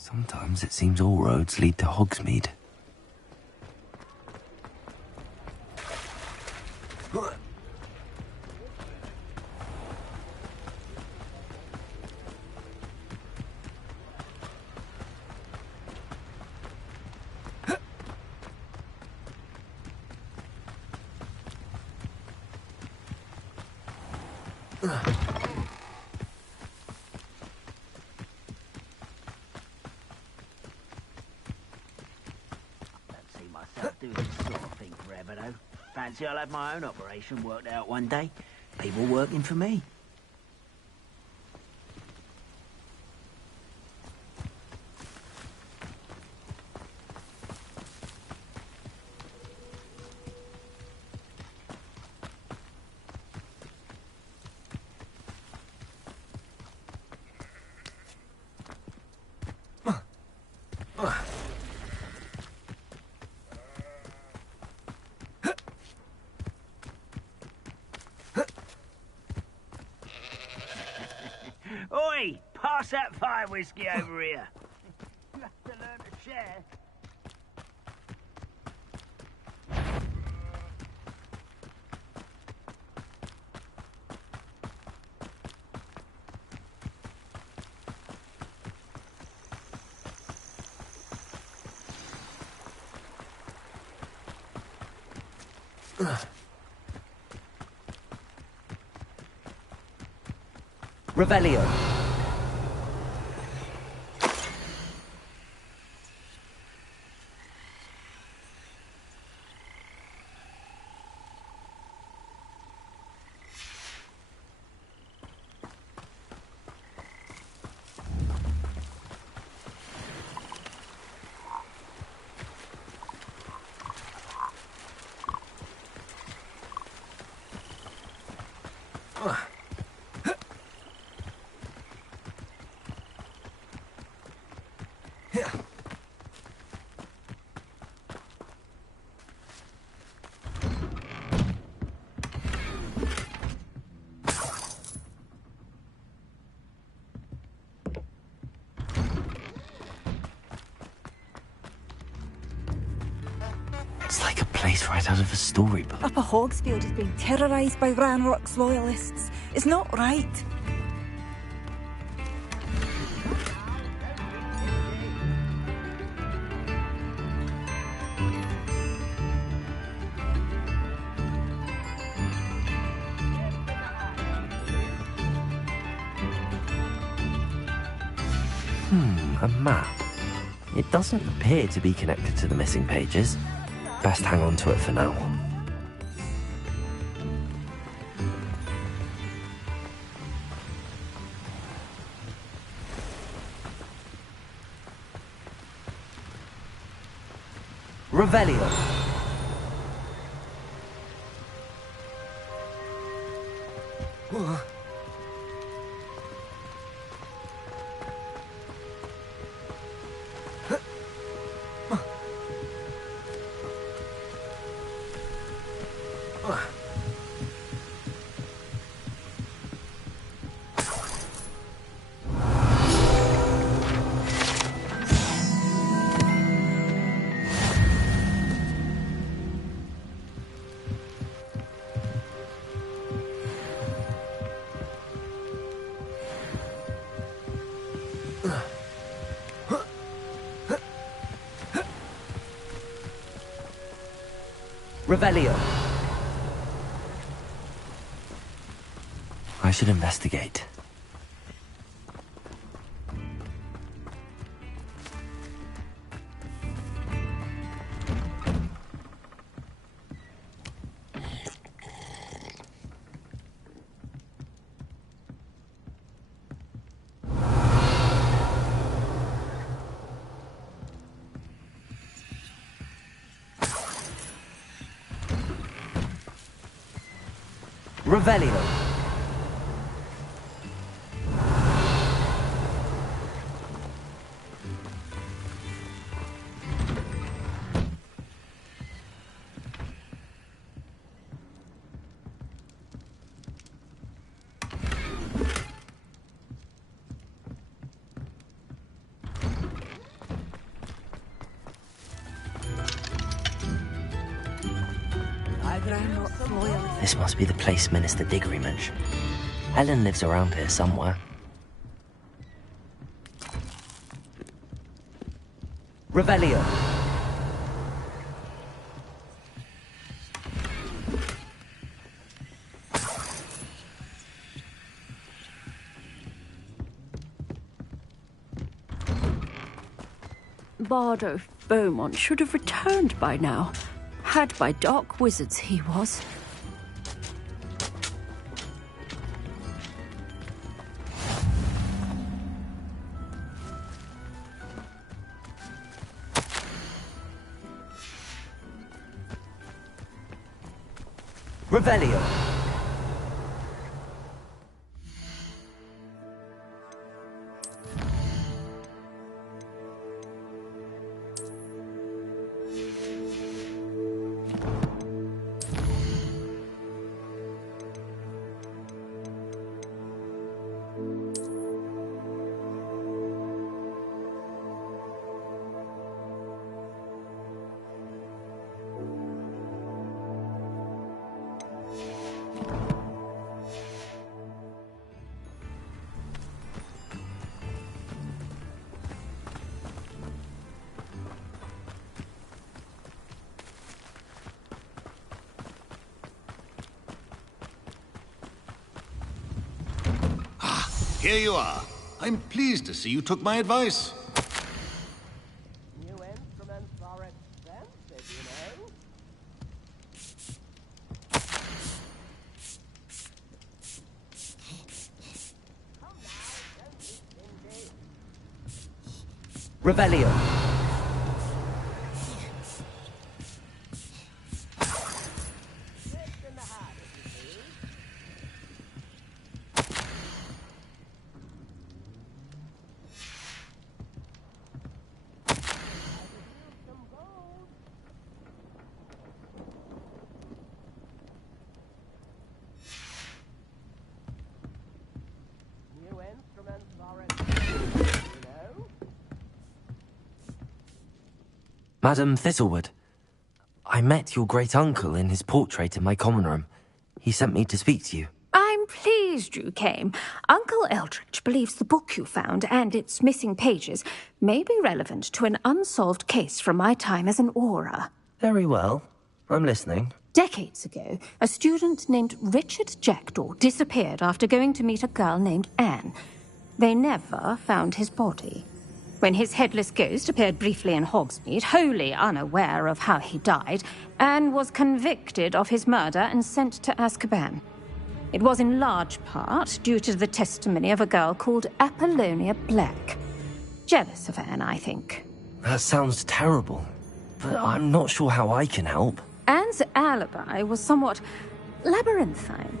Sometimes it seems all roads lead to Hogsmeade. Do this sort of thing forever, though. Fancy I'll have my own operation worked out one day. People working for me. Oi! Pass that fire whiskey over here. You have to learn to share. Revelio. It's like a place right out of a storybook. Upper Hogsfield is being terrorised by Ranrock's loyalists. It's not right. A map. It doesn't appear to be connected to the missing pages. Best hang on to it for now. Revelio. Revelio. I should investigate. Revelio. This must be the place Minister Diggory mentioned. Helen lives around here somewhere. Revelio. Bardo Beaumont should have returned by now. Had by dark wizards he was. Revelio. Here you are. I'm pleased to see you took my advice. New instruments are expensive, you know. Revelio. Madam Thistlewood, I met your great-uncle in his portrait in my common room. He sent me to speak to you. I'm pleased you came. Uncle Eldridge believes the book you found and its missing pages may be relevant to an unsolved case from my time as an Auror. Very well. I'm listening. Decades ago, a student named Richard Jackdaw disappeared after going to meet a girl named Anne. They never found his body. When his headless ghost appeared briefly in Hogsmeade, wholly unaware of how he died, Anne was convicted of his murder and sent to Azkaban. It was in large part due to the testimony of a girl called Apollonia Black. Jealous of Anne, I think. That sounds terrible, but I'm not sure how I can help. Anne's alibi was somewhat labyrinthine.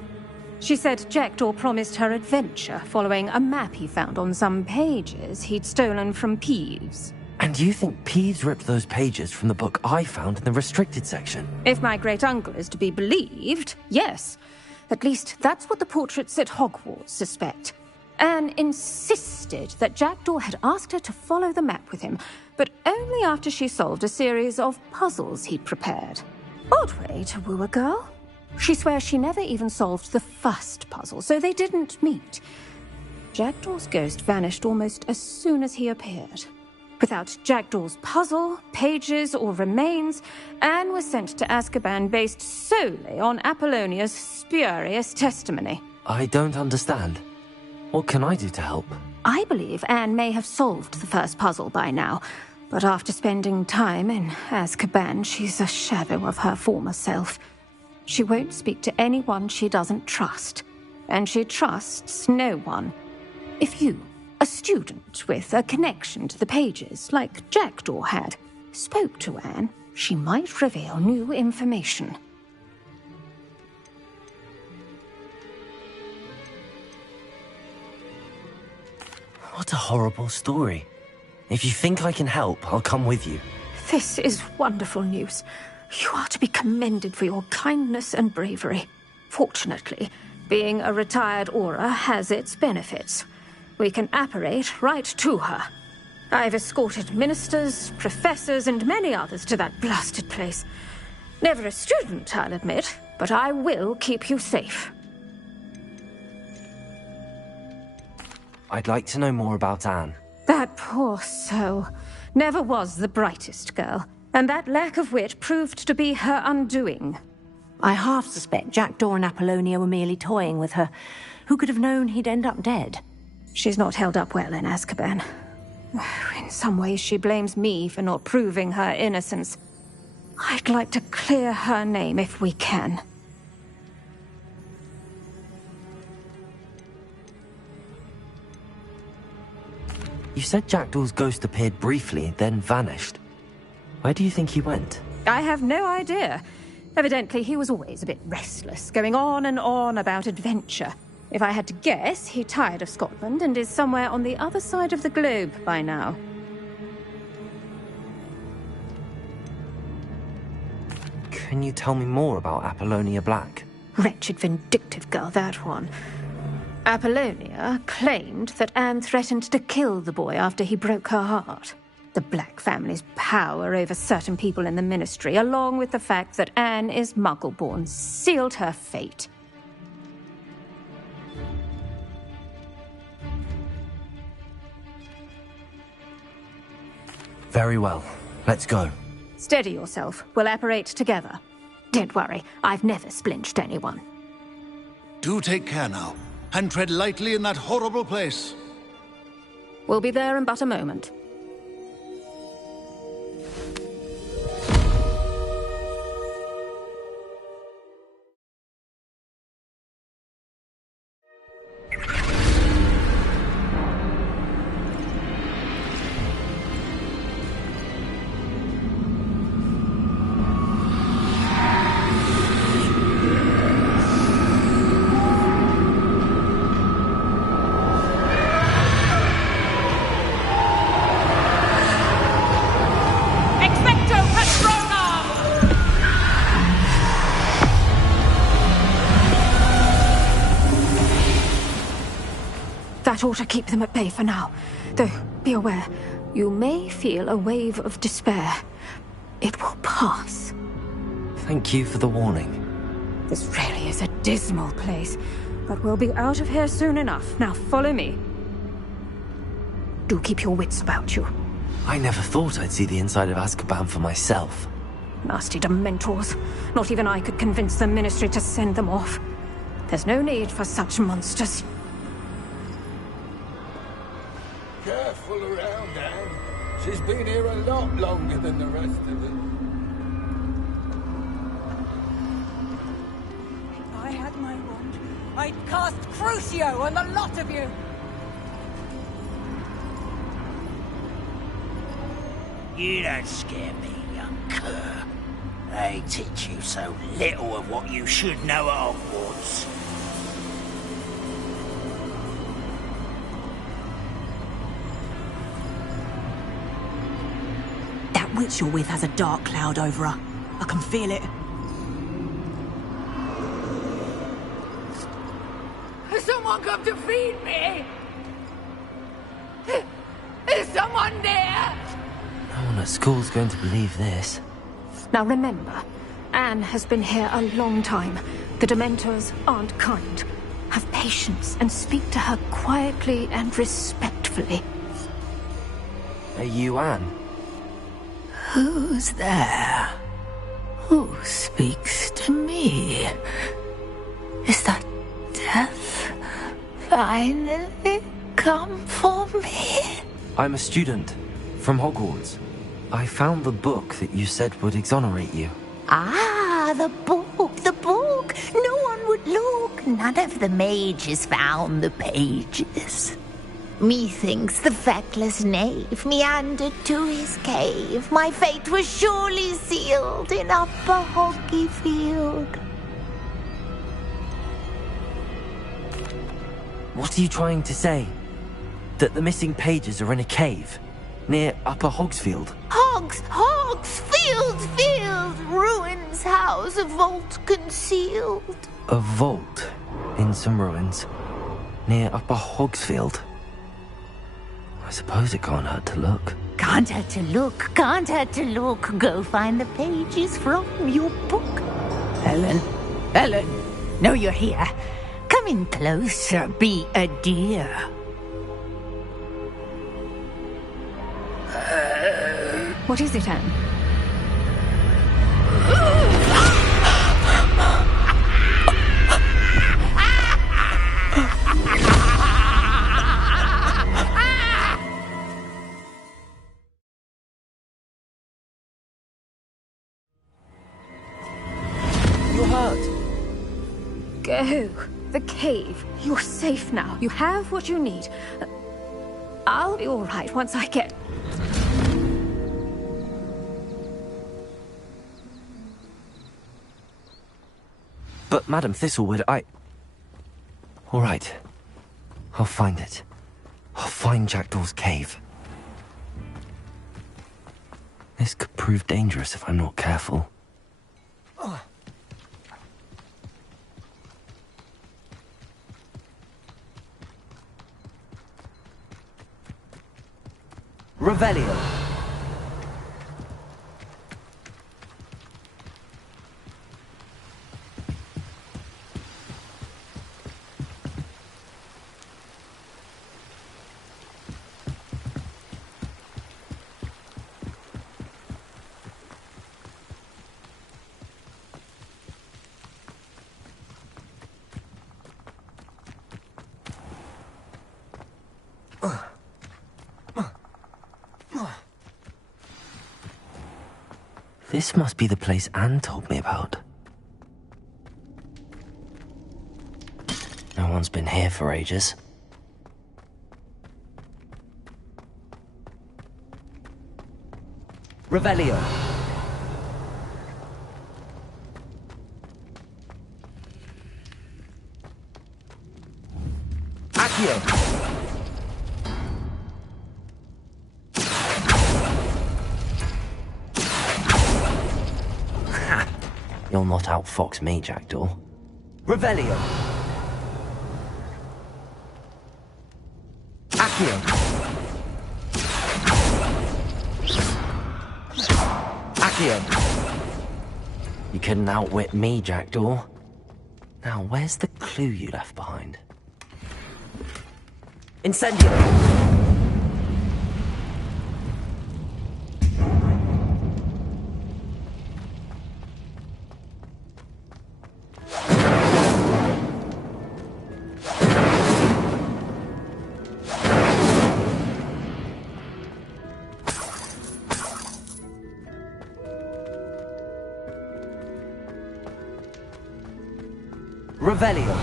She said Jackdaw promised her adventure following a map he found on some pages he'd stolen from Peeves. And you think Peeves ripped those pages from the book I found in the restricted section? If my great-uncle is to be believed, yes. At least that's what the portraits at Hogwarts suspect. Anne insisted that Jackdaw had asked her to follow the map with him, but only after she solved a series of puzzles he'd prepared. Odd way to woo a girl. She swears she never even solved the first puzzle, so they didn't meet. Jackdaw's ghost vanished almost as soon as he appeared. Without Jackdaw's puzzle, pages, or remains, Anne was sent to Azkaban based solely on Apollonia's spurious testimony. I don't understand. What can I do to help? I believe Anne may have solved the first puzzle by now, but after spending time in Azkaban, she's a shadow of her former self. She won't speak to anyone she doesn't trust, and she trusts no one. If you, a student with a connection to the pages, like Jackdaw had, spoke to Anne, she might reveal new information. What a horrible story. If you think I can help, I'll come with you. This is wonderful news. You are to be commended for your kindness and bravery. Fortunately, being a retired Auror has its benefits. We can apparate right to her. I've escorted ministers, professors, and many others to that blasted place. Never a student, I'll admit, but I will keep you safe. I'd like to know more about Anne. That poor soul never was the brightest girl, and that lack of wit proved to be her undoing. I half suspect Jackdaw and Apollonia were merely toying with her. Who could have known he'd end up dead? She's not held up well in Azkaban. In some ways, she blames me for not proving her innocence. I'd like to clear her name if we can. You said Jackdaw's ghost appeared briefly, then vanished. Where do you think he went? I have no idea. Evidently, he was always a bit restless, going on and on about adventure. If I had to guess, he tired of Scotland and is somewhere on the other side of the globe by now. Can you tell me more about Apollonia Black? Wretched, vindictive girl, that one. Apollonia claimed that Anne threatened to kill the boy after he broke her heart. The Black family's power over certain people in the Ministry, along with the fact that Anne is Muggle-born, sealed her fate. Very well. Let's go. Steady yourself. We'll apparate together. Don't worry, I've never splinched anyone. Do take care now, and tread lightly in that horrible place. We'll be there in but a moment. That ought to keep them at bay for now. Though, be aware, you may feel a wave of despair. It will pass. Thank you for the warning. This really is a dismal place, but we'll be out of here soon enough. Now follow me. Do keep your wits about you. I never thought I'd see the inside of Azkaban for myself. Nasty Dementors. Not even I could convince the Ministry to send them off. There's no need for such monsters. Careful around, Anne. She's been here a lot longer than the rest of us. If I had my wand, I'd cast Crucio on the lot of you! You don't scare me, young cur. They teach you so little of what you should know at Hogwarts. That witch you're with has a dark cloud over her. I can feel it. Has someone come to feed me? Is someone there? No one at school's going to believe this. Now remember, Anne has been here a long time. The Dementors aren't kind. Have patience and speak to her quietly and respectfully. Are you Anne? Who's there? Who speaks to me? Is that death finally come for me? I'm a student from Hogwarts. I found the book that you said would exonerate you. Ah, the book, the book. No one would look. None of the mages found the pages. Methinks the feckless knave meandered to his cave. My fate was surely sealed in Upper Hoggyfield. What are you trying to say? That the missing pages are in a cave near Upper Hogsfield? Hogsfield, ruins house, a vault concealed. A vault in some ruins near Upper Hogsfield? I suppose it can't hurt to look. Can't hurt to look, can't hurt to look. Go find the pages from your book. Ellen, know you're here. Come in closer, be a dear. What is it, Anne? You're hurt. Go. The cave. You're safe now. You have what you need. I'll be all right once I get... But, Madam Thistlewood, All right. I'll find it. I'll find Jackdaw's cave. This could prove dangerous if I'm not careful. Revelio. This must be the place Anne told me about. No one's been here for ages. Revelio. Accio. You'll not outfox me, Jackdaw. Revelio. Accio. Accio. You couldn't outwit me, Jackdaw. Now, where's the clue you left behind? Incendio. Revelio.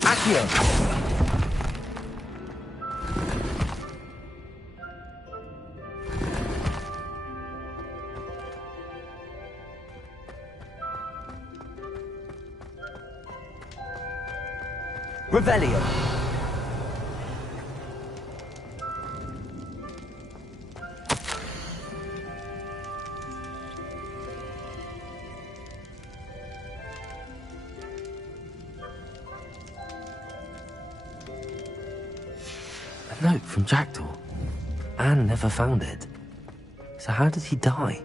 Accio. Revelio. A note from Jackdaw. Anne never found it. So how did he die?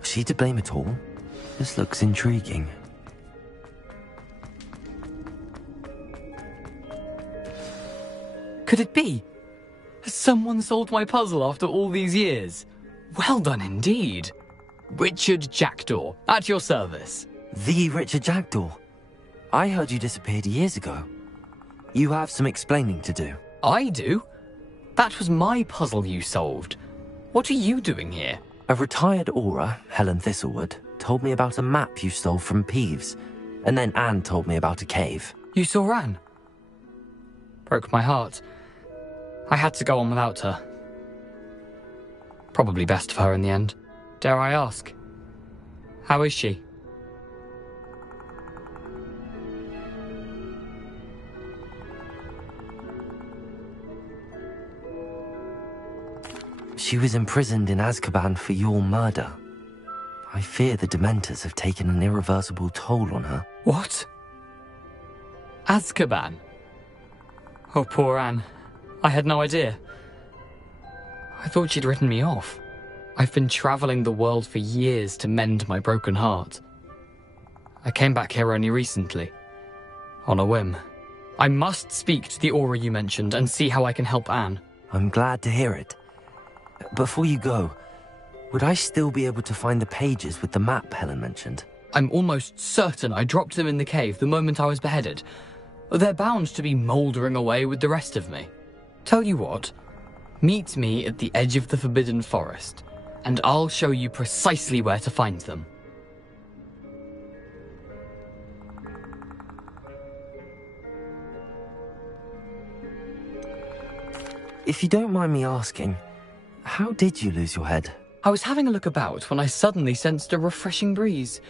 Was she to blame at all? This looks intriguing. Could it be? Has someone solved my puzzle after all these years? Well done indeed. Richard Jackdaw, at your service. The Richard Jackdaw? I heard you disappeared years ago. You have some explaining to do. I do? That was my puzzle you solved. What are you doing here? A retired aura, Helen Thistlewood, told me about a map you stole from Peeves, and then Anne told me about a cave. You saw Anne? Broke my heart. I had to go on without her. Probably best for her in the end. Dare I ask? How is she? She was imprisoned in Azkaban for your murder. I fear the Dementors have taken an irreversible toll on her. What? Azkaban? Oh, poor Anne. I had no idea. I thought she'd written me off. I've been traveling the world for years to mend my broken heart. I came back here only recently, on a whim. I must speak to the aura you mentioned and see how I can help Anne. I'm glad to hear it. Before you go, would I still be able to find the pages with the map Helen mentioned? I'm almost certain I dropped them in the cave the moment I was beheaded. They're bound to be mouldering away with the rest of me. Tell you what, meet me at the edge of the Forbidden Forest, and I'll show you precisely where to find them. If you don't mind me asking, how did you lose your head? I was having a look about when I suddenly sensed a refreshing breeze,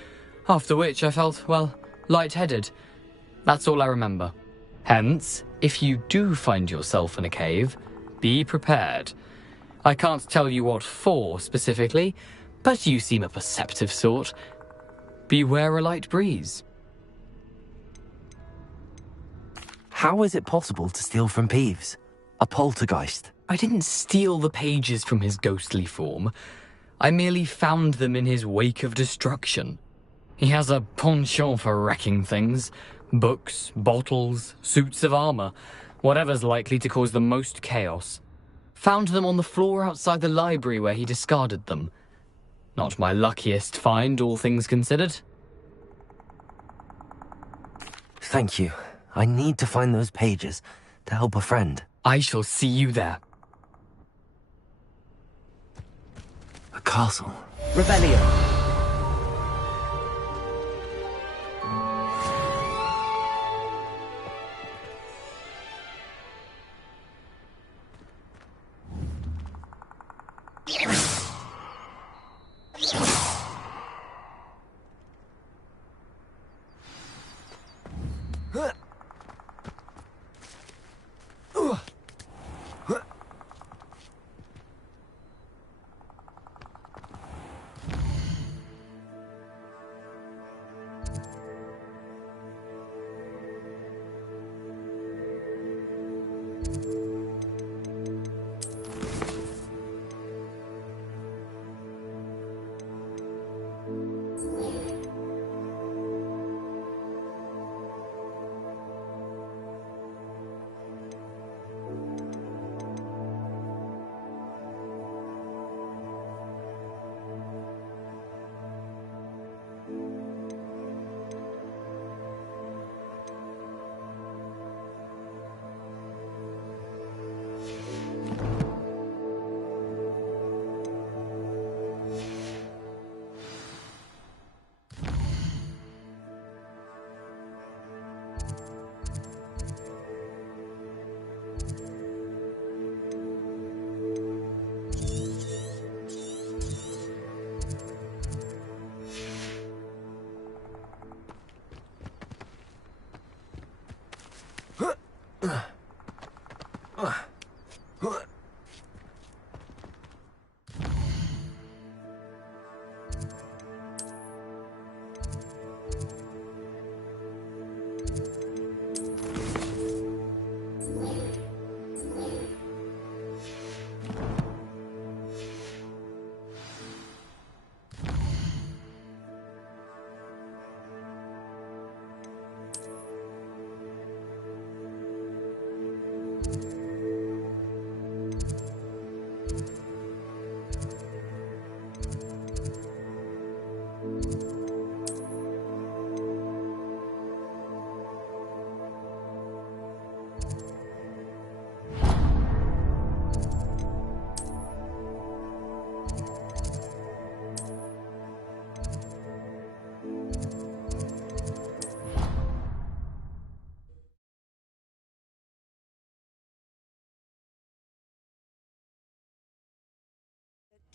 after which I felt, well, lightheaded. That's all I remember. Hence, if you do find yourself in a cave, be prepared. I can't tell you what for specifically, but you seem a perceptive sort. Beware a light breeze. How is it possible to steal from Peeves? A poltergeist? I didn't steal the pages from his ghostly form. I merely found them in his wake of destruction. He has a penchant for wrecking things. Books, bottles, suits of armor, whatever's likely to cause the most chaos. Found them on the floor outside the library where he discarded them. Not my luckiest find, all things considered. Thank you. I need to find those pages to help a friend. I shall see you there. A castle. Rebellion.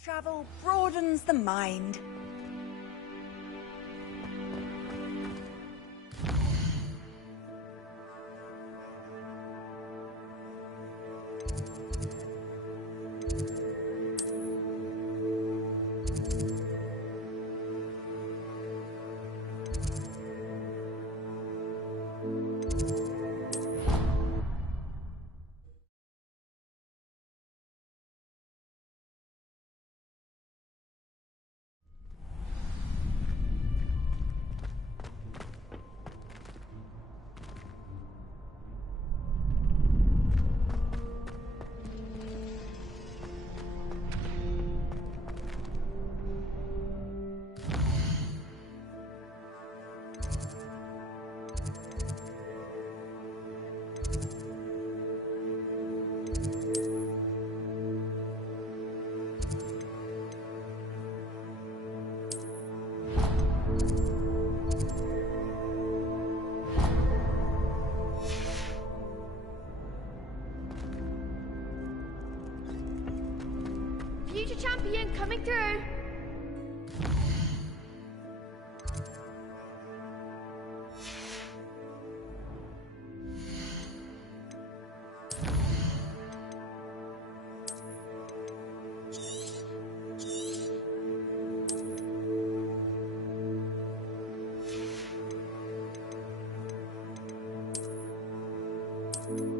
Travel broadens the mind. Future champion coming through. you.